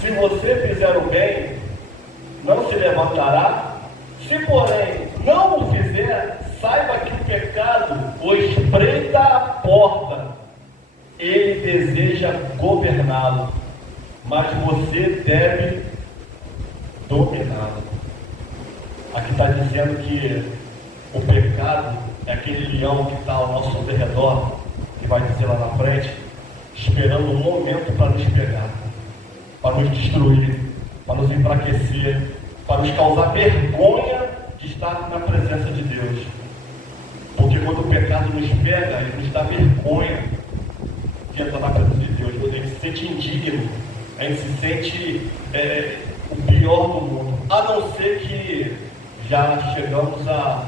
Se você fizer o bem, não se levantará? Se, porém, não o fizer, saiba que o pecado o espreita à porta. Ele deseja governá-lo, mas você deve dominá-lo. Aqui está dizendo que o pecado é aquele leão que está ao nosso redor, que vai dizer lá na frente, esperando um momento para nos pegar, para nos destruir, para nos enfraquecer, para nos causar vergonha de estar na presença de Deus. Porque quando o pecado nos pega, ele nos dá vergonha de entrar na presença de Deus. A gente se sente indigno, a gente se sente o pior do mundo, a não ser que já chegamos a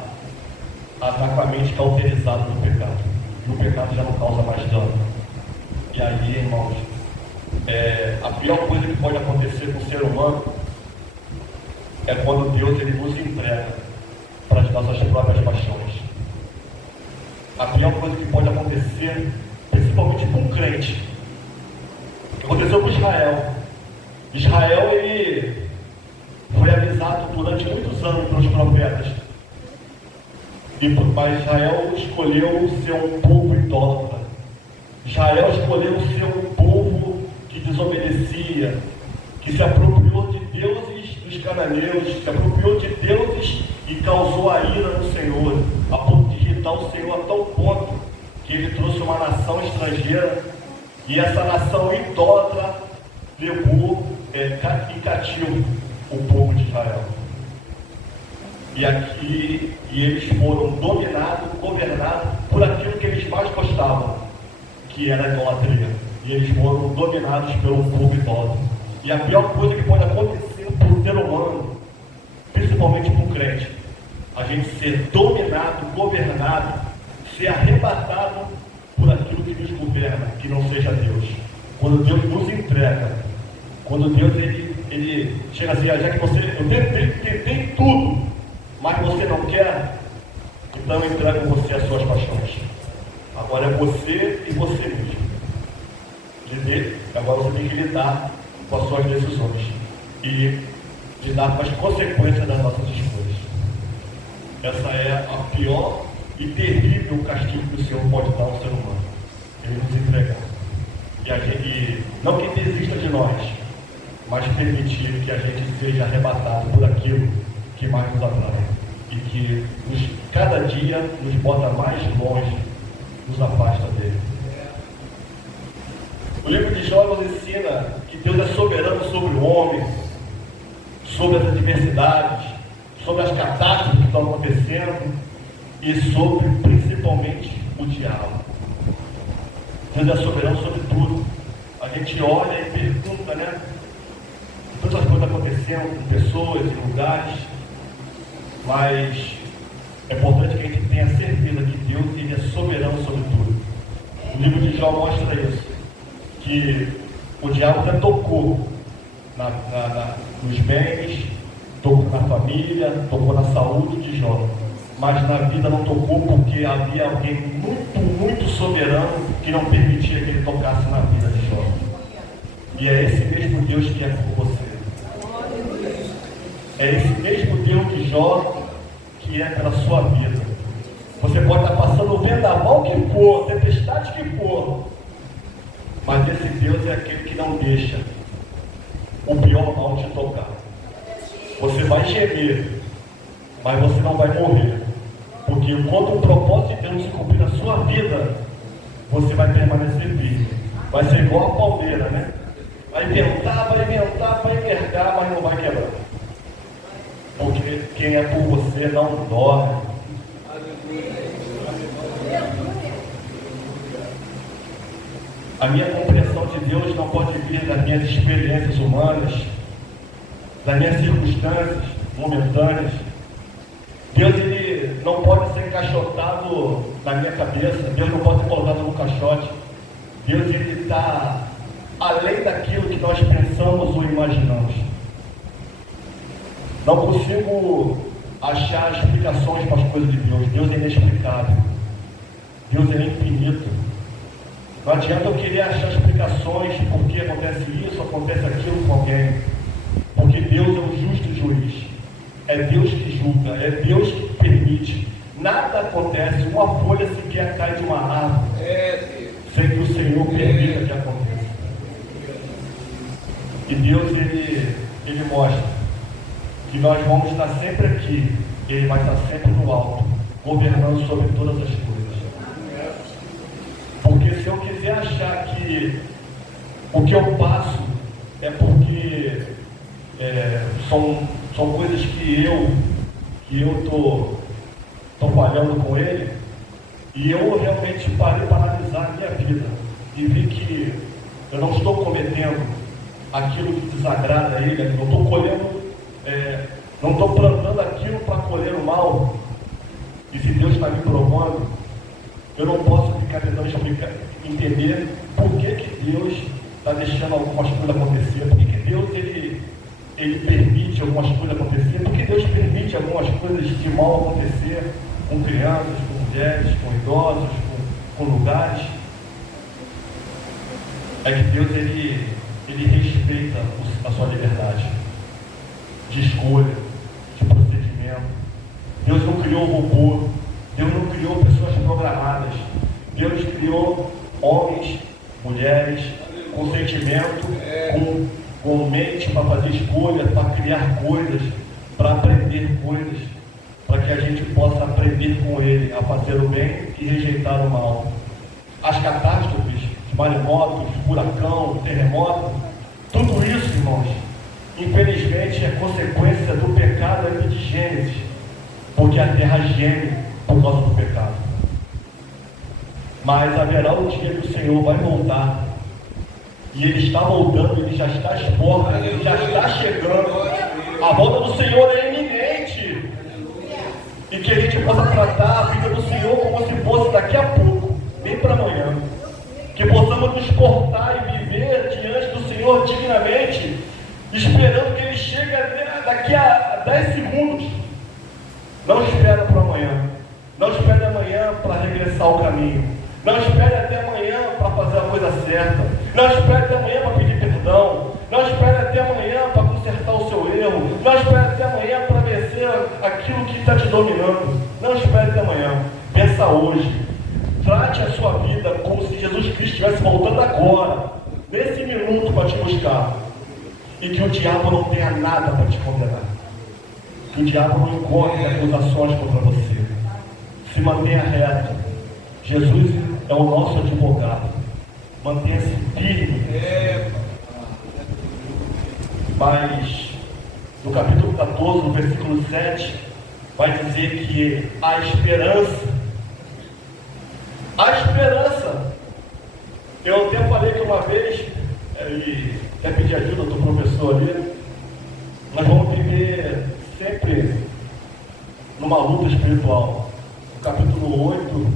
estar com a mente cauterizada no pecado. E o pecado já não causa mais dano. E aí, irmãos, a pior coisa que pode acontecer com o ser humano é quando Deus ele nos entrega para as nossas próprias paixões. A pior coisa que pode acontecer, principalmente com um crente, aconteceu com Israel. Israel ele foi avisado durante muitos anos pelos profetas. Mas Israel escolheu ser um povo idólatra. Israel escolheu ser um povo que desobedecia, que se apropriou de deuses dos cananeus, se apropriou de deuses e causou a ira no Senhor, a ponto de irritar o Senhor a tal ponto que ele trouxe uma nação estrangeira e essa nação idólatra levou em cativo o povo de Israel. E eles foram dominados, governados por aquilo que eles mais gostavam, que era a idolatria. E eles foram dominados pelo povo idólatra. E a pior coisa que pode acontecer para o ser humano, principalmente para o crente, a gente ser dominado, governado, ser arrebatado por aquilo que nos governa, que não seja Deus. Quando Deus nos entrega, quando Deus ele chega assim, já que eu tentei tudo, mas você não quer, então eu entrego você as suas paixões. Agora é você e você mesmo. Agora você tem que lidar com as suas decisões e lidar com as consequências das nossas escolhas. Essa é a pior e terrível castigo que o Senhor pode dar ao ser humano. Ele nos entregar. E não que desista de nós, mas permitir que a gente seja arrebatado por aquilo que mais nos atrai e que cada dia nos bota mais longe, nos afasta dele. O livro de Jó nos ensina que Deus é soberano sobre o homem, sobre as adversidades, sobre as catástrofes que estão acontecendo e sobre, principalmente, o diabo. Deus é soberano sobre tudo. A gente olha e pergunta, né? Tantas coisas acontecendo com pessoas e lugares, mas é importante que a gente tenha certeza que Deus ele é soberano sobre tudo. O livro de Jó mostra isso, que o diabo até tocou nos bens, tocou na família, tocou na saúde de Jó, mas na vida não tocou porque havia alguém muito soberano que não permitia que ele tocasse na vida de Jó. E é esse mesmo Deus que é por você. É esse mesmo Deus de Jó que é pela sua vida. Você pode estar passando o vendaval que for, tempestade que for, mas esse Deus é aquele que não deixa o pior mal te tocar. Você vai gemer, mas você não vai morrer, porque enquanto o propósito de Deus se cumprir na sua vida, você vai permanecer firme. Vai ser igual a palmeira, né? Vai inventar, vai envergar, mas não vai quebrar. Porque quem é por você não dorme. A minha compreensão de Deus não pode vir das minhas experiências humanas, das minhas circunstâncias momentâneas. Deus ele não pode ser encaixotado na minha cabeça. Deus não pode ser colocado no caixote. Deus ele está além daquilo que nós pensamos ou imaginamos. Não consigo achar explicações para as coisas de Deus. Deus é inexplicável. Deus é infinito. Não adianta eu querer achar explicações por que acontece isso, acontece aquilo com alguém. Porque Deus é o justo juiz. É Deus que julga, é Deus que permite. Nada acontece, uma folha sequer cai de uma árvore sem que o Senhor permita que aconteça. E Deus, ele mostra que nós vamos estar sempre aqui, Ele vai estar sempre no alto, governando sobre todas as coisas. Porque se eu quiser achar que o que eu passo é porque são coisas que eu estou falhando com Ele, e eu realmente parei para analisar a minha vida e vi que eu não estou cometendo aquilo que desagrada a Ele, não estou colhendo, não estou plantando aquilo para colher o mal. E se Deus está me provando, eu não posso ficar tentando entender por que Deus está deixando algumas coisas acontecer, por que Deus ele permite algumas coisas acontecer, por que Deus permite algumas coisas de mal acontecer com crianças, com mulheres, com idosos, com lugares. É que Deus ele respeita a sua liberdade de escolha, de procedimento. Deus não criou robô, Deus não criou pessoas programadas. Deus criou homens, mulheres, com sentimento, com mente para fazer escolhas, para criar coisas, para aprender coisas, para que a gente possa aprender com Ele a fazer o bem e rejeitar o mal. As catástrofes, os maremotos, furacão, terremoto, tudo isso, irmãos, infelizmente é consequência do pecado aqui de Gênesis, porque a terra geme por causa do pecado. Mas haverá o dia que o Senhor vai voltar, e Ele está voltando, Ele já está às portas, Ele já está chegando. A volta do Senhor é iminente, e que a gente possa tratar a vida do Senhor como se fosse daqui a pouco, bem para amanhã, que possamos nos portar e viver diante do Senhor dignamente, esperando que Ele chegue daqui a 10 segundos, Não espere para amanhã. Não espere amanhã para regressar ao caminho. Não espere até amanhã para fazer a coisa certa. Não espere até amanhã para pedir perdão. Não espere até amanhã para consertar o seu erro. Não espere até amanhã para vencer aquilo que está te dominando. Não espere até amanhã. Pensa hoje. Trate a sua vida como se Jesus Cristo estivesse voltando agora, nesse minuto, para te buscar. E que o diabo não tenha nada para te condenar. Que o diabo não encontre acusações contra você. Se mantenha reto. Jesus é o nosso advogado. Mantenha-se firme. Mas no capítulo 14, no versículo 7, vai dizer que a esperança, eu até falei que uma vez, e até pedi ajuda do professor ali, nós vamos viver sempre numa luta espiritual. No capítulo 8,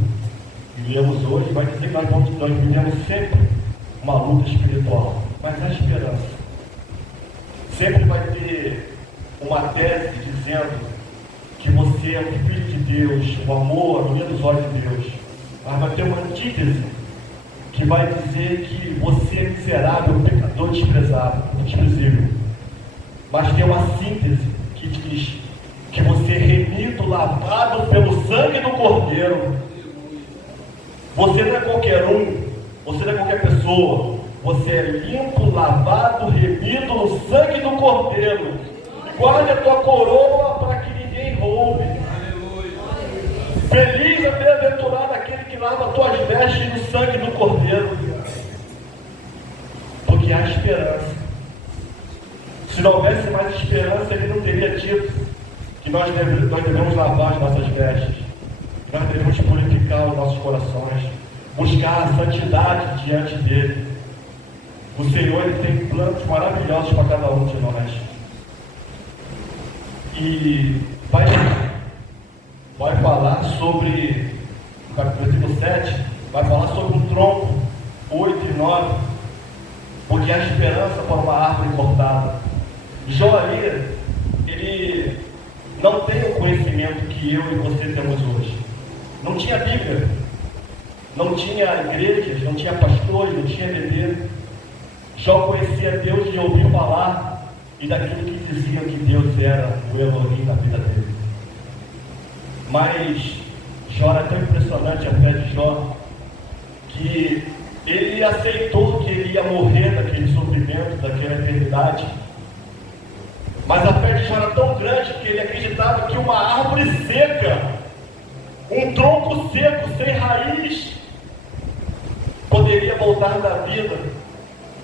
que lemos hoje, vai dizer que nós vivemos sempre uma luta espiritual. Mas a esperança sempre vai ter uma tese dizendo que você é um filho de Deus, o amor, a alegria dos olhos de Deus. Mas vai ter uma antítese que vai dizer que você é miserável, pecador, desprezível. Mas tem uma síntese que diz que você é remido, lavado pelo sangue do Cordeiro. Você não é qualquer um, você não é qualquer pessoa. Você é limpo, lavado, remido no sangue do Cordeiro. Guarde a tua coroa para que ninguém roube. Feliz e bem-aventurado aquele que lava tuas vestes no sangue do Cordeiro. Porque há esperança. Se não houvesse mais esperança, ele não teria dito que nós devemos lavar as nossas vestes. Nós devemos purificar os nossos corações. Buscar a santidade diante dele. O Senhor, ele tem planos maravilhosos para cada um de nós. E vai falar sobre, no capítulo 7, vai falar sobre o tronco 8 e 9, porque há esperança para uma árvore cortada. Jó ali, ele não tem o conhecimento que eu e você temos hoje. Não tinha Bíblia, não tinha igrejas, não tinha pastores, não tinha bebê. Jó conhecia Deus de ouvir falar e daquilo que diziam que Deus era o Elohim na vida dele. Mas Jó era tão impressionante, a fé de Jó, que ele aceitou que ele ia morrer daquele sofrimento, daquela eternidade. Mas a fé de Jó era tão grande que ele acreditava que uma árvore seca, um tronco seco, sem raiz, poderia voltar da vida,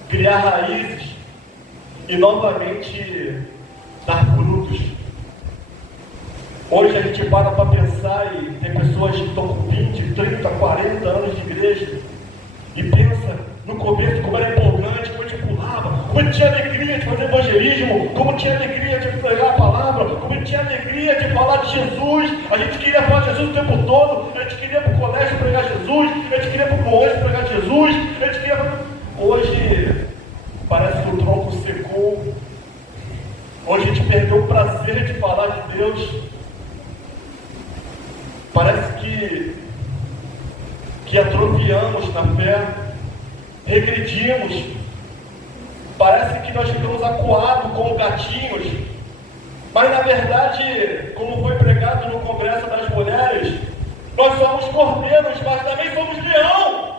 criar raízes e novamente dar frutos. Hoje a gente para pensar e tem pessoas que estão com 20, 30, 40 anos de igreja e pensa no começo como era empolgante, como a gente pulava, como a gente tinha alegria de fazer evangelismo, como tinha alegria de pregar a palavra, como tinha alegria de falar de Jesus. A gente queria falar de Jesus o tempo todo, a gente queria ir para o colégio pregar Jesus, a gente queria ir para o ônibus pregar Jesus, a gente queria... Hoje parece que o tronco secou, onde a gente perdeu o prazer de falar de Deus. Parece que atrofiamos na fé, regredimos. Parece que nós ficamos acuados como gatinhos. Mas na verdade, como foi pregado no Congresso das Mulheres, nós somos cordeiros, mas também somos leão.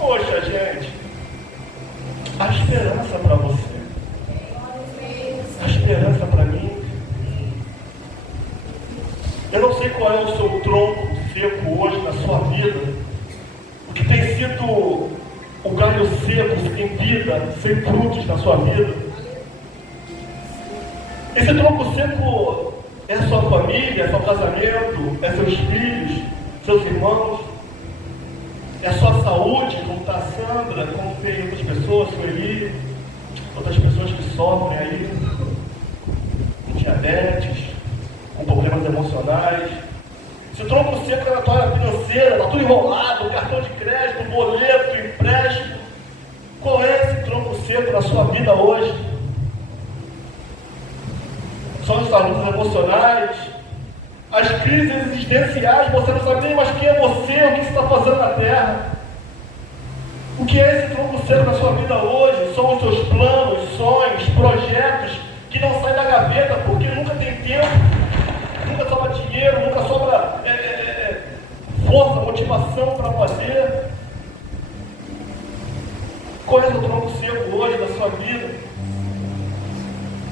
Poxa, gente, há esperança para você, há esperança para mim. Eu não sei qual é o seu tronco seco hoje na sua vida, o que tem sido o galho seco, sem vida, sem frutos na sua vida. Esse tronco seco é a sua família, é seu casamento, é seus filhos, seus irmãos, é a sua saúde, como está a Sandra, como tem outras pessoas, Sueli, outras pessoas que sofrem aí, com diabetes, com problemas emocionais. Se o tronco seco é na tua área financeira, está tudo enrolado, cartão de crédito, boleto, empréstimo. Qual é esse tronco seco na sua vida hoje? são as lutas emocionais, as crises existenciais, você não sabe nem mais quem é você, o que você está fazendo na Terra. O que é esse tronco seco na sua vida hoje? São os seus planos, sonhos, projetos que não saem da gaveta porque nunca tem tempo, nunca sobra dinheiro, nunca sobra força, motivação para fazer. Qual é o tronco seco hoje da sua vida?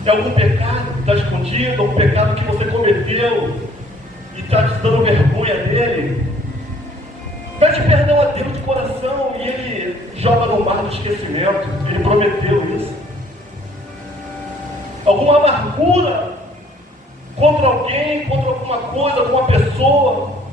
É algum pecado que está escondido, algum pecado que você cometeu e está te dando vergonha dele? Pede perdão a Deus de coração e Ele joga no mar do esquecimento. Ele prometeu isso. Alguma amargura contra alguém, contra alguma coisa, alguma pessoa.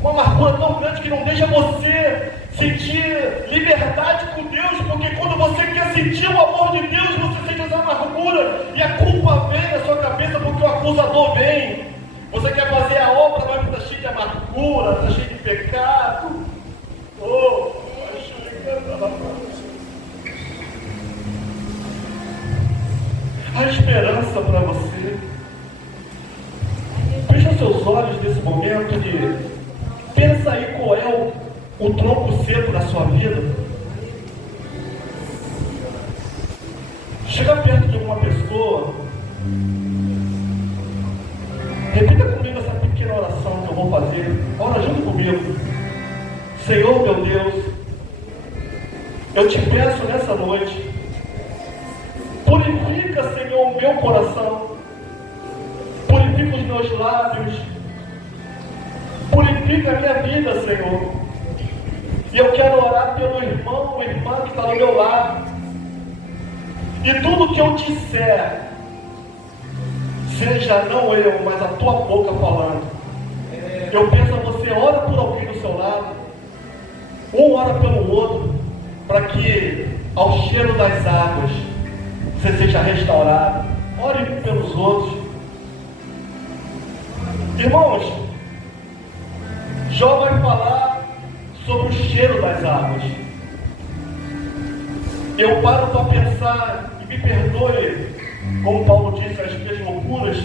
Uma amargura tão grande que não deixa você sentir liberdade com Deus, porque quando você quer sentir o amor de Deus, você sente essa amargura e a culpa vem na sua cabeça porque o acusador vem. Você quer fazer a obra, mas está cheio de amargura, está cheio de pecado. Há esperança para você. Fecha seus olhos nesse momento e pensa aí qual é o tronco seco da sua vida. Chega perto de uma pessoa, repita comigo essa pequena oração que eu vou fazer. Ora junto comigo. Senhor meu Deus, eu te peço nessa noite, purifica, Senhor, o meu coração, purifica os meus lábios, purifica a minha vida, Senhor. E eu quero orar pelo irmão ou irmã que está do meu lado. E tudo que eu disser, seja não eu, mas a tua boca falando. Eu peço a você, ora por alguém do seu lado, um ora pelo outro, para que ao cheiro das águas você seja restaurado. Ore pelos outros. Irmãos, Jó vai falar sobre o cheiro das águas. Eu paro para pensar, e me perdoe, como Paulo disse, as minhas loucuras.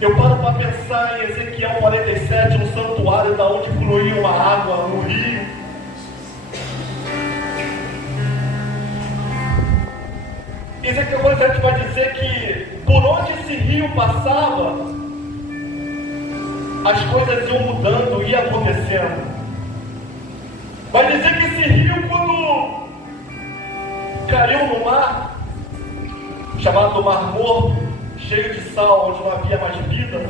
Eu paro para pensar em Ezequiel 47, no santuário da onde fluía uma água no rio. Ezequiel 47 vai dizer que por onde esse rio passava, as coisas iam mudando, ia acontecendo. Vai dizer que esse rio, quando caiu no mar, chamado Mar Morto, cheio de sal, onde não havia mais vida,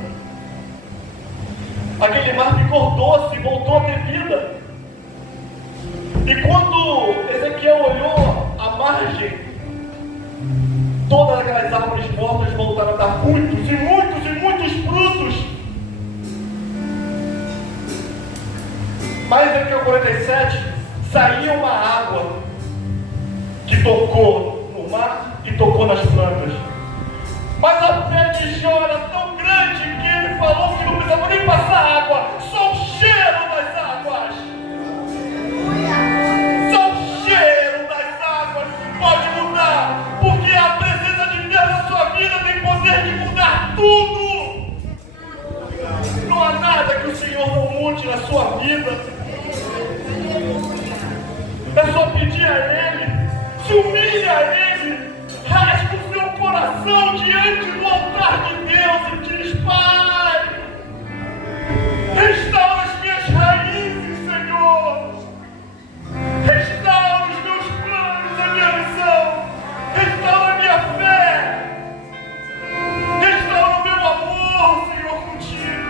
aquele mar ficou doce e voltou a ter vida. E quando Ezequiel olhou a margem, todas aquelas árvores mortas voltaram a dar muitos e muitos e muitos frutos. Mas em Ezequiel 47 saiu uma água que tocou no mar e tocou nas plantas. Mas a fé de Jó era tão grande que ele falou que não precisava nem passar água, só o cheiro das águas. Só o cheiro das águas pode mudar, porque a presença de Deus na sua vida tem poder de mudar tudo. Não há nada que o Senhor não mude na sua vida. É só pedir a Ele, se humilhe a Ele, rasgue o seu coração diante do altar de Deus e diz: Pai, restaura as minhas raízes, Senhor, restaura os meus planos, a minha visão, restaura a minha fé, restaura o meu amor, Senhor, contigo.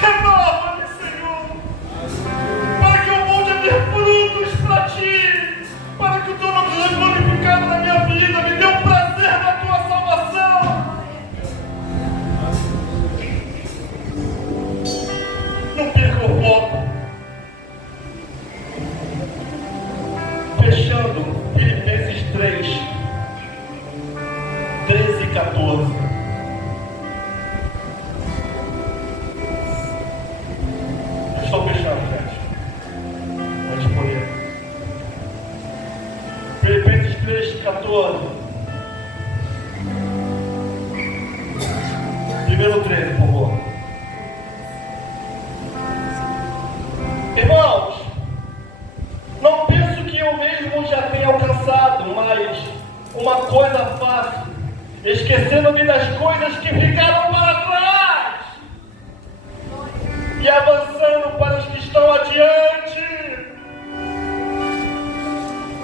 Renova-me, Senhor, para que eu volte a ter frutos para Ti, para que o Teu nome seja glorificado na minha vida. Me dê o prazer da Tua salvação. Não perca o foco. Fechando, Filipenses 3, 13 e 14. Eu estou fechando, gente. Pode poder. Filipenses 3, 14. e avançando para os que estão adiante.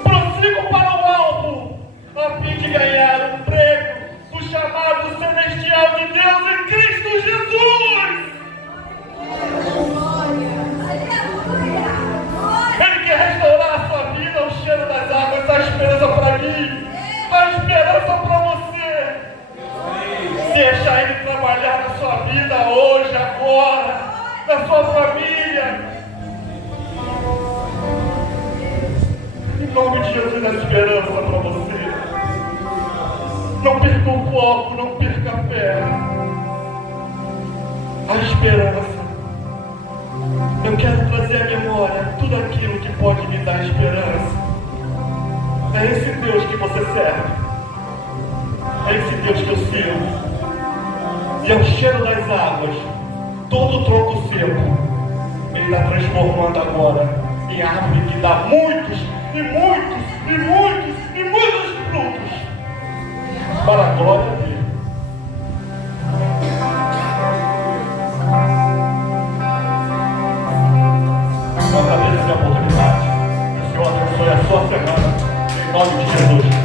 Prossigo para o alvo, a fim de ganhar o prêmio do chamado celestial de Deus em Cristo Jesus. Ele quer restaurar a sua vida, o cheiro das águas, a esperança para mim, a esperança para você. Deixa Ele trabalhar na sua vida hoje, agora, na sua família. Em nome de Jesus, a esperança para você. Não perca o foco, não perca a fé. A esperança. Eu quero trazer à memória tudo aquilo que pode me dar esperança. É esse Deus que você serve. É esse Deus que eu sirvo. E ao cheiro das águas, todo o tronco seco, Ele está transformando agora em árvore que dá muitos, e muitos, e muitos, e muitos frutos, para a glória dele. Eu agradeço a oportunidade. Que o Senhor abençoe a sua semana, em nome de Jesus.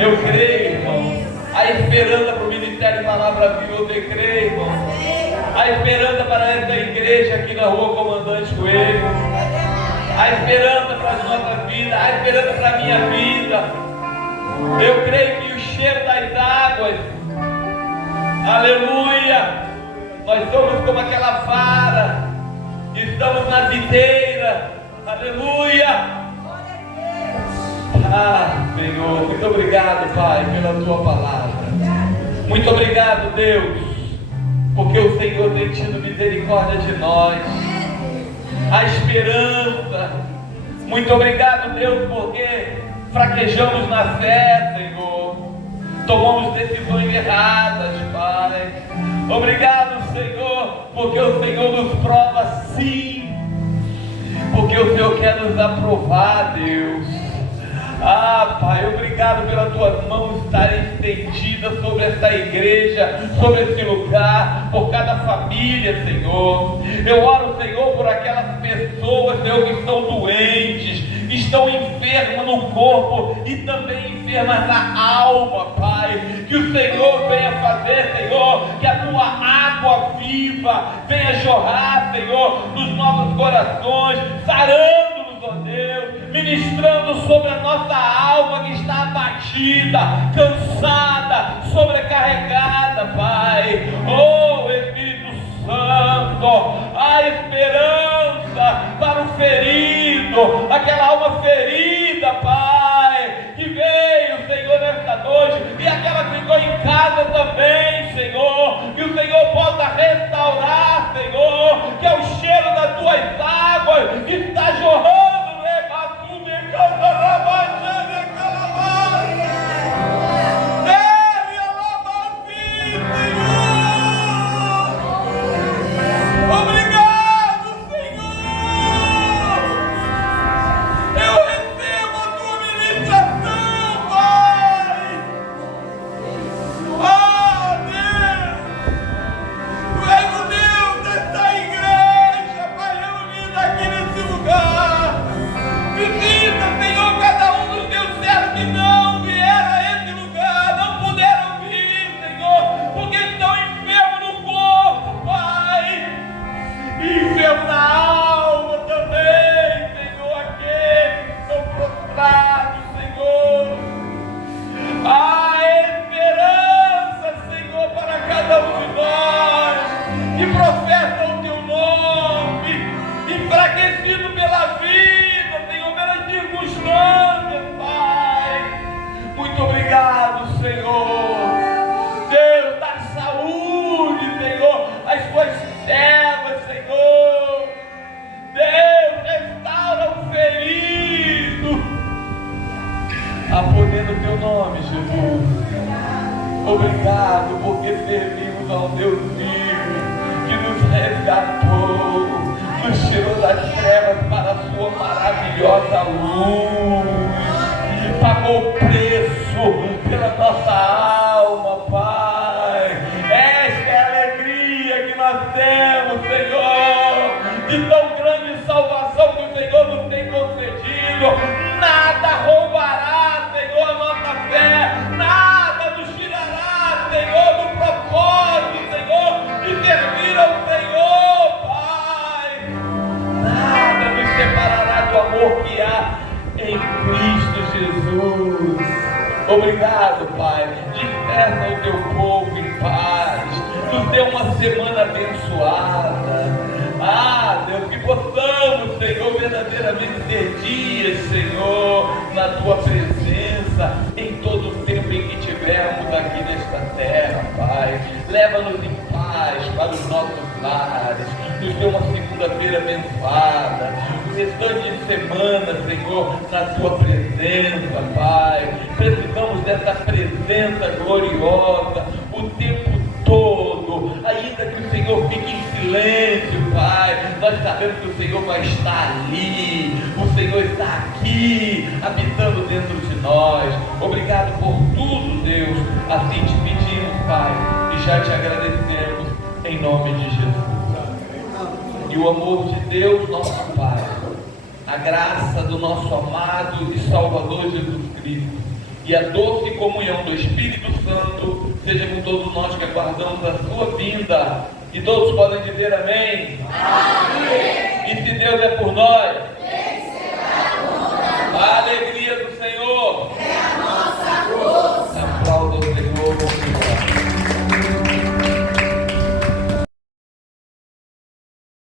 Eu creio, irmão. A esperança para o Ministério Palavra Viva, eu decreio, irmão. A esperança para essa igreja aqui na Rua Comandante Coelho. A esperança para as nossas vidas. A esperança para a minha vida. Eu creio que o cheiro das águas, aleluia, nós somos como aquela vara, estamos na videira, aleluia. Ah, Senhor, muito obrigado, Pai, pela Tua palavra. Muito obrigado, Deus, porque o Senhor tem tido misericórdia de nós. A esperança. Muito obrigado, Deus, porque fraquejamos na fé, Senhor. Tomamos decisões erradas, Pai. Obrigado, Senhor, porque o Senhor nos prova sim. Porque o Senhor quer nos aprovar, Deus. Pai, obrigado pela tua mão estar estendida sobre essa igreja, sobre esse lugar, por cada família, Senhor. Eu oro, Senhor, por aquelas pessoas, Senhor, que estão doentes, que estão enfermas no corpo e também enfermas na alma, Pai. Que o Senhor venha fazer, Senhor, que a tua água viva venha jorrar, Senhor, nos nossos corações, sarando-nos, ó Deus, ministrando sobre a nossa alma que está abatida, cansada, sobrecarregada, Pai. Oh, Espírito Santo, a esperança para o ferido, aquela alma ferida, Pai, que veio, Senhor, nesta noite, e aquela que ficou em casa também, Senhor, que o Senhor possa restaurar, Senhor, que é o cheiro das tuas águas que está jorrando, obrigado porque servimos ao Deus vivo, que nos resgatou, nos tirou das trevas para a sua maravilhosa luz, pagou o preço pela nossa alma, Pai. Esta é a alegria que nós temos, Senhor, de tão grande salvação que o Senhor nos tem concedido. Nada roubará, Senhor, a nossa fé, nada nos tirará, Senhor, do propósito, Senhor, de servir ao Senhor, Pai. Nada nos separará do amor que há em Cristo Jesus. Obrigado, Pai. Desperta o teu povo em paz. Nos dê uma semana abençoada. Deus, que possamos, Senhor, verdadeiramente ter dias, Senhor, na tua presença, em todo o tempo em que estivermos aqui nesta terra, Pai. Leva-nos em paz para os nossos lares. Nos dê uma segunda-feira abençoada. O restante de semana, Senhor, na tua presença, Pai. Precisamos dessa presença gloriosa o tempo todo, ainda que o Senhor fique em silêncio, Pai, nós sabemos que o Senhor vai estar ali, o Senhor está aqui, habitando dentro de nós. Obrigado por tudo, Deus, assim te pedimos, Pai, e já te agradecemos, em nome de Jesus. E o amor de Deus, nosso Pai, a graça do nosso amado e Salvador Jesus Cristo, e a doce comunhão do Espírito Santo seja com todos nós que aguardamos a sua vinda. E todos podem dizer amém? Amém. E se Deus é por nós,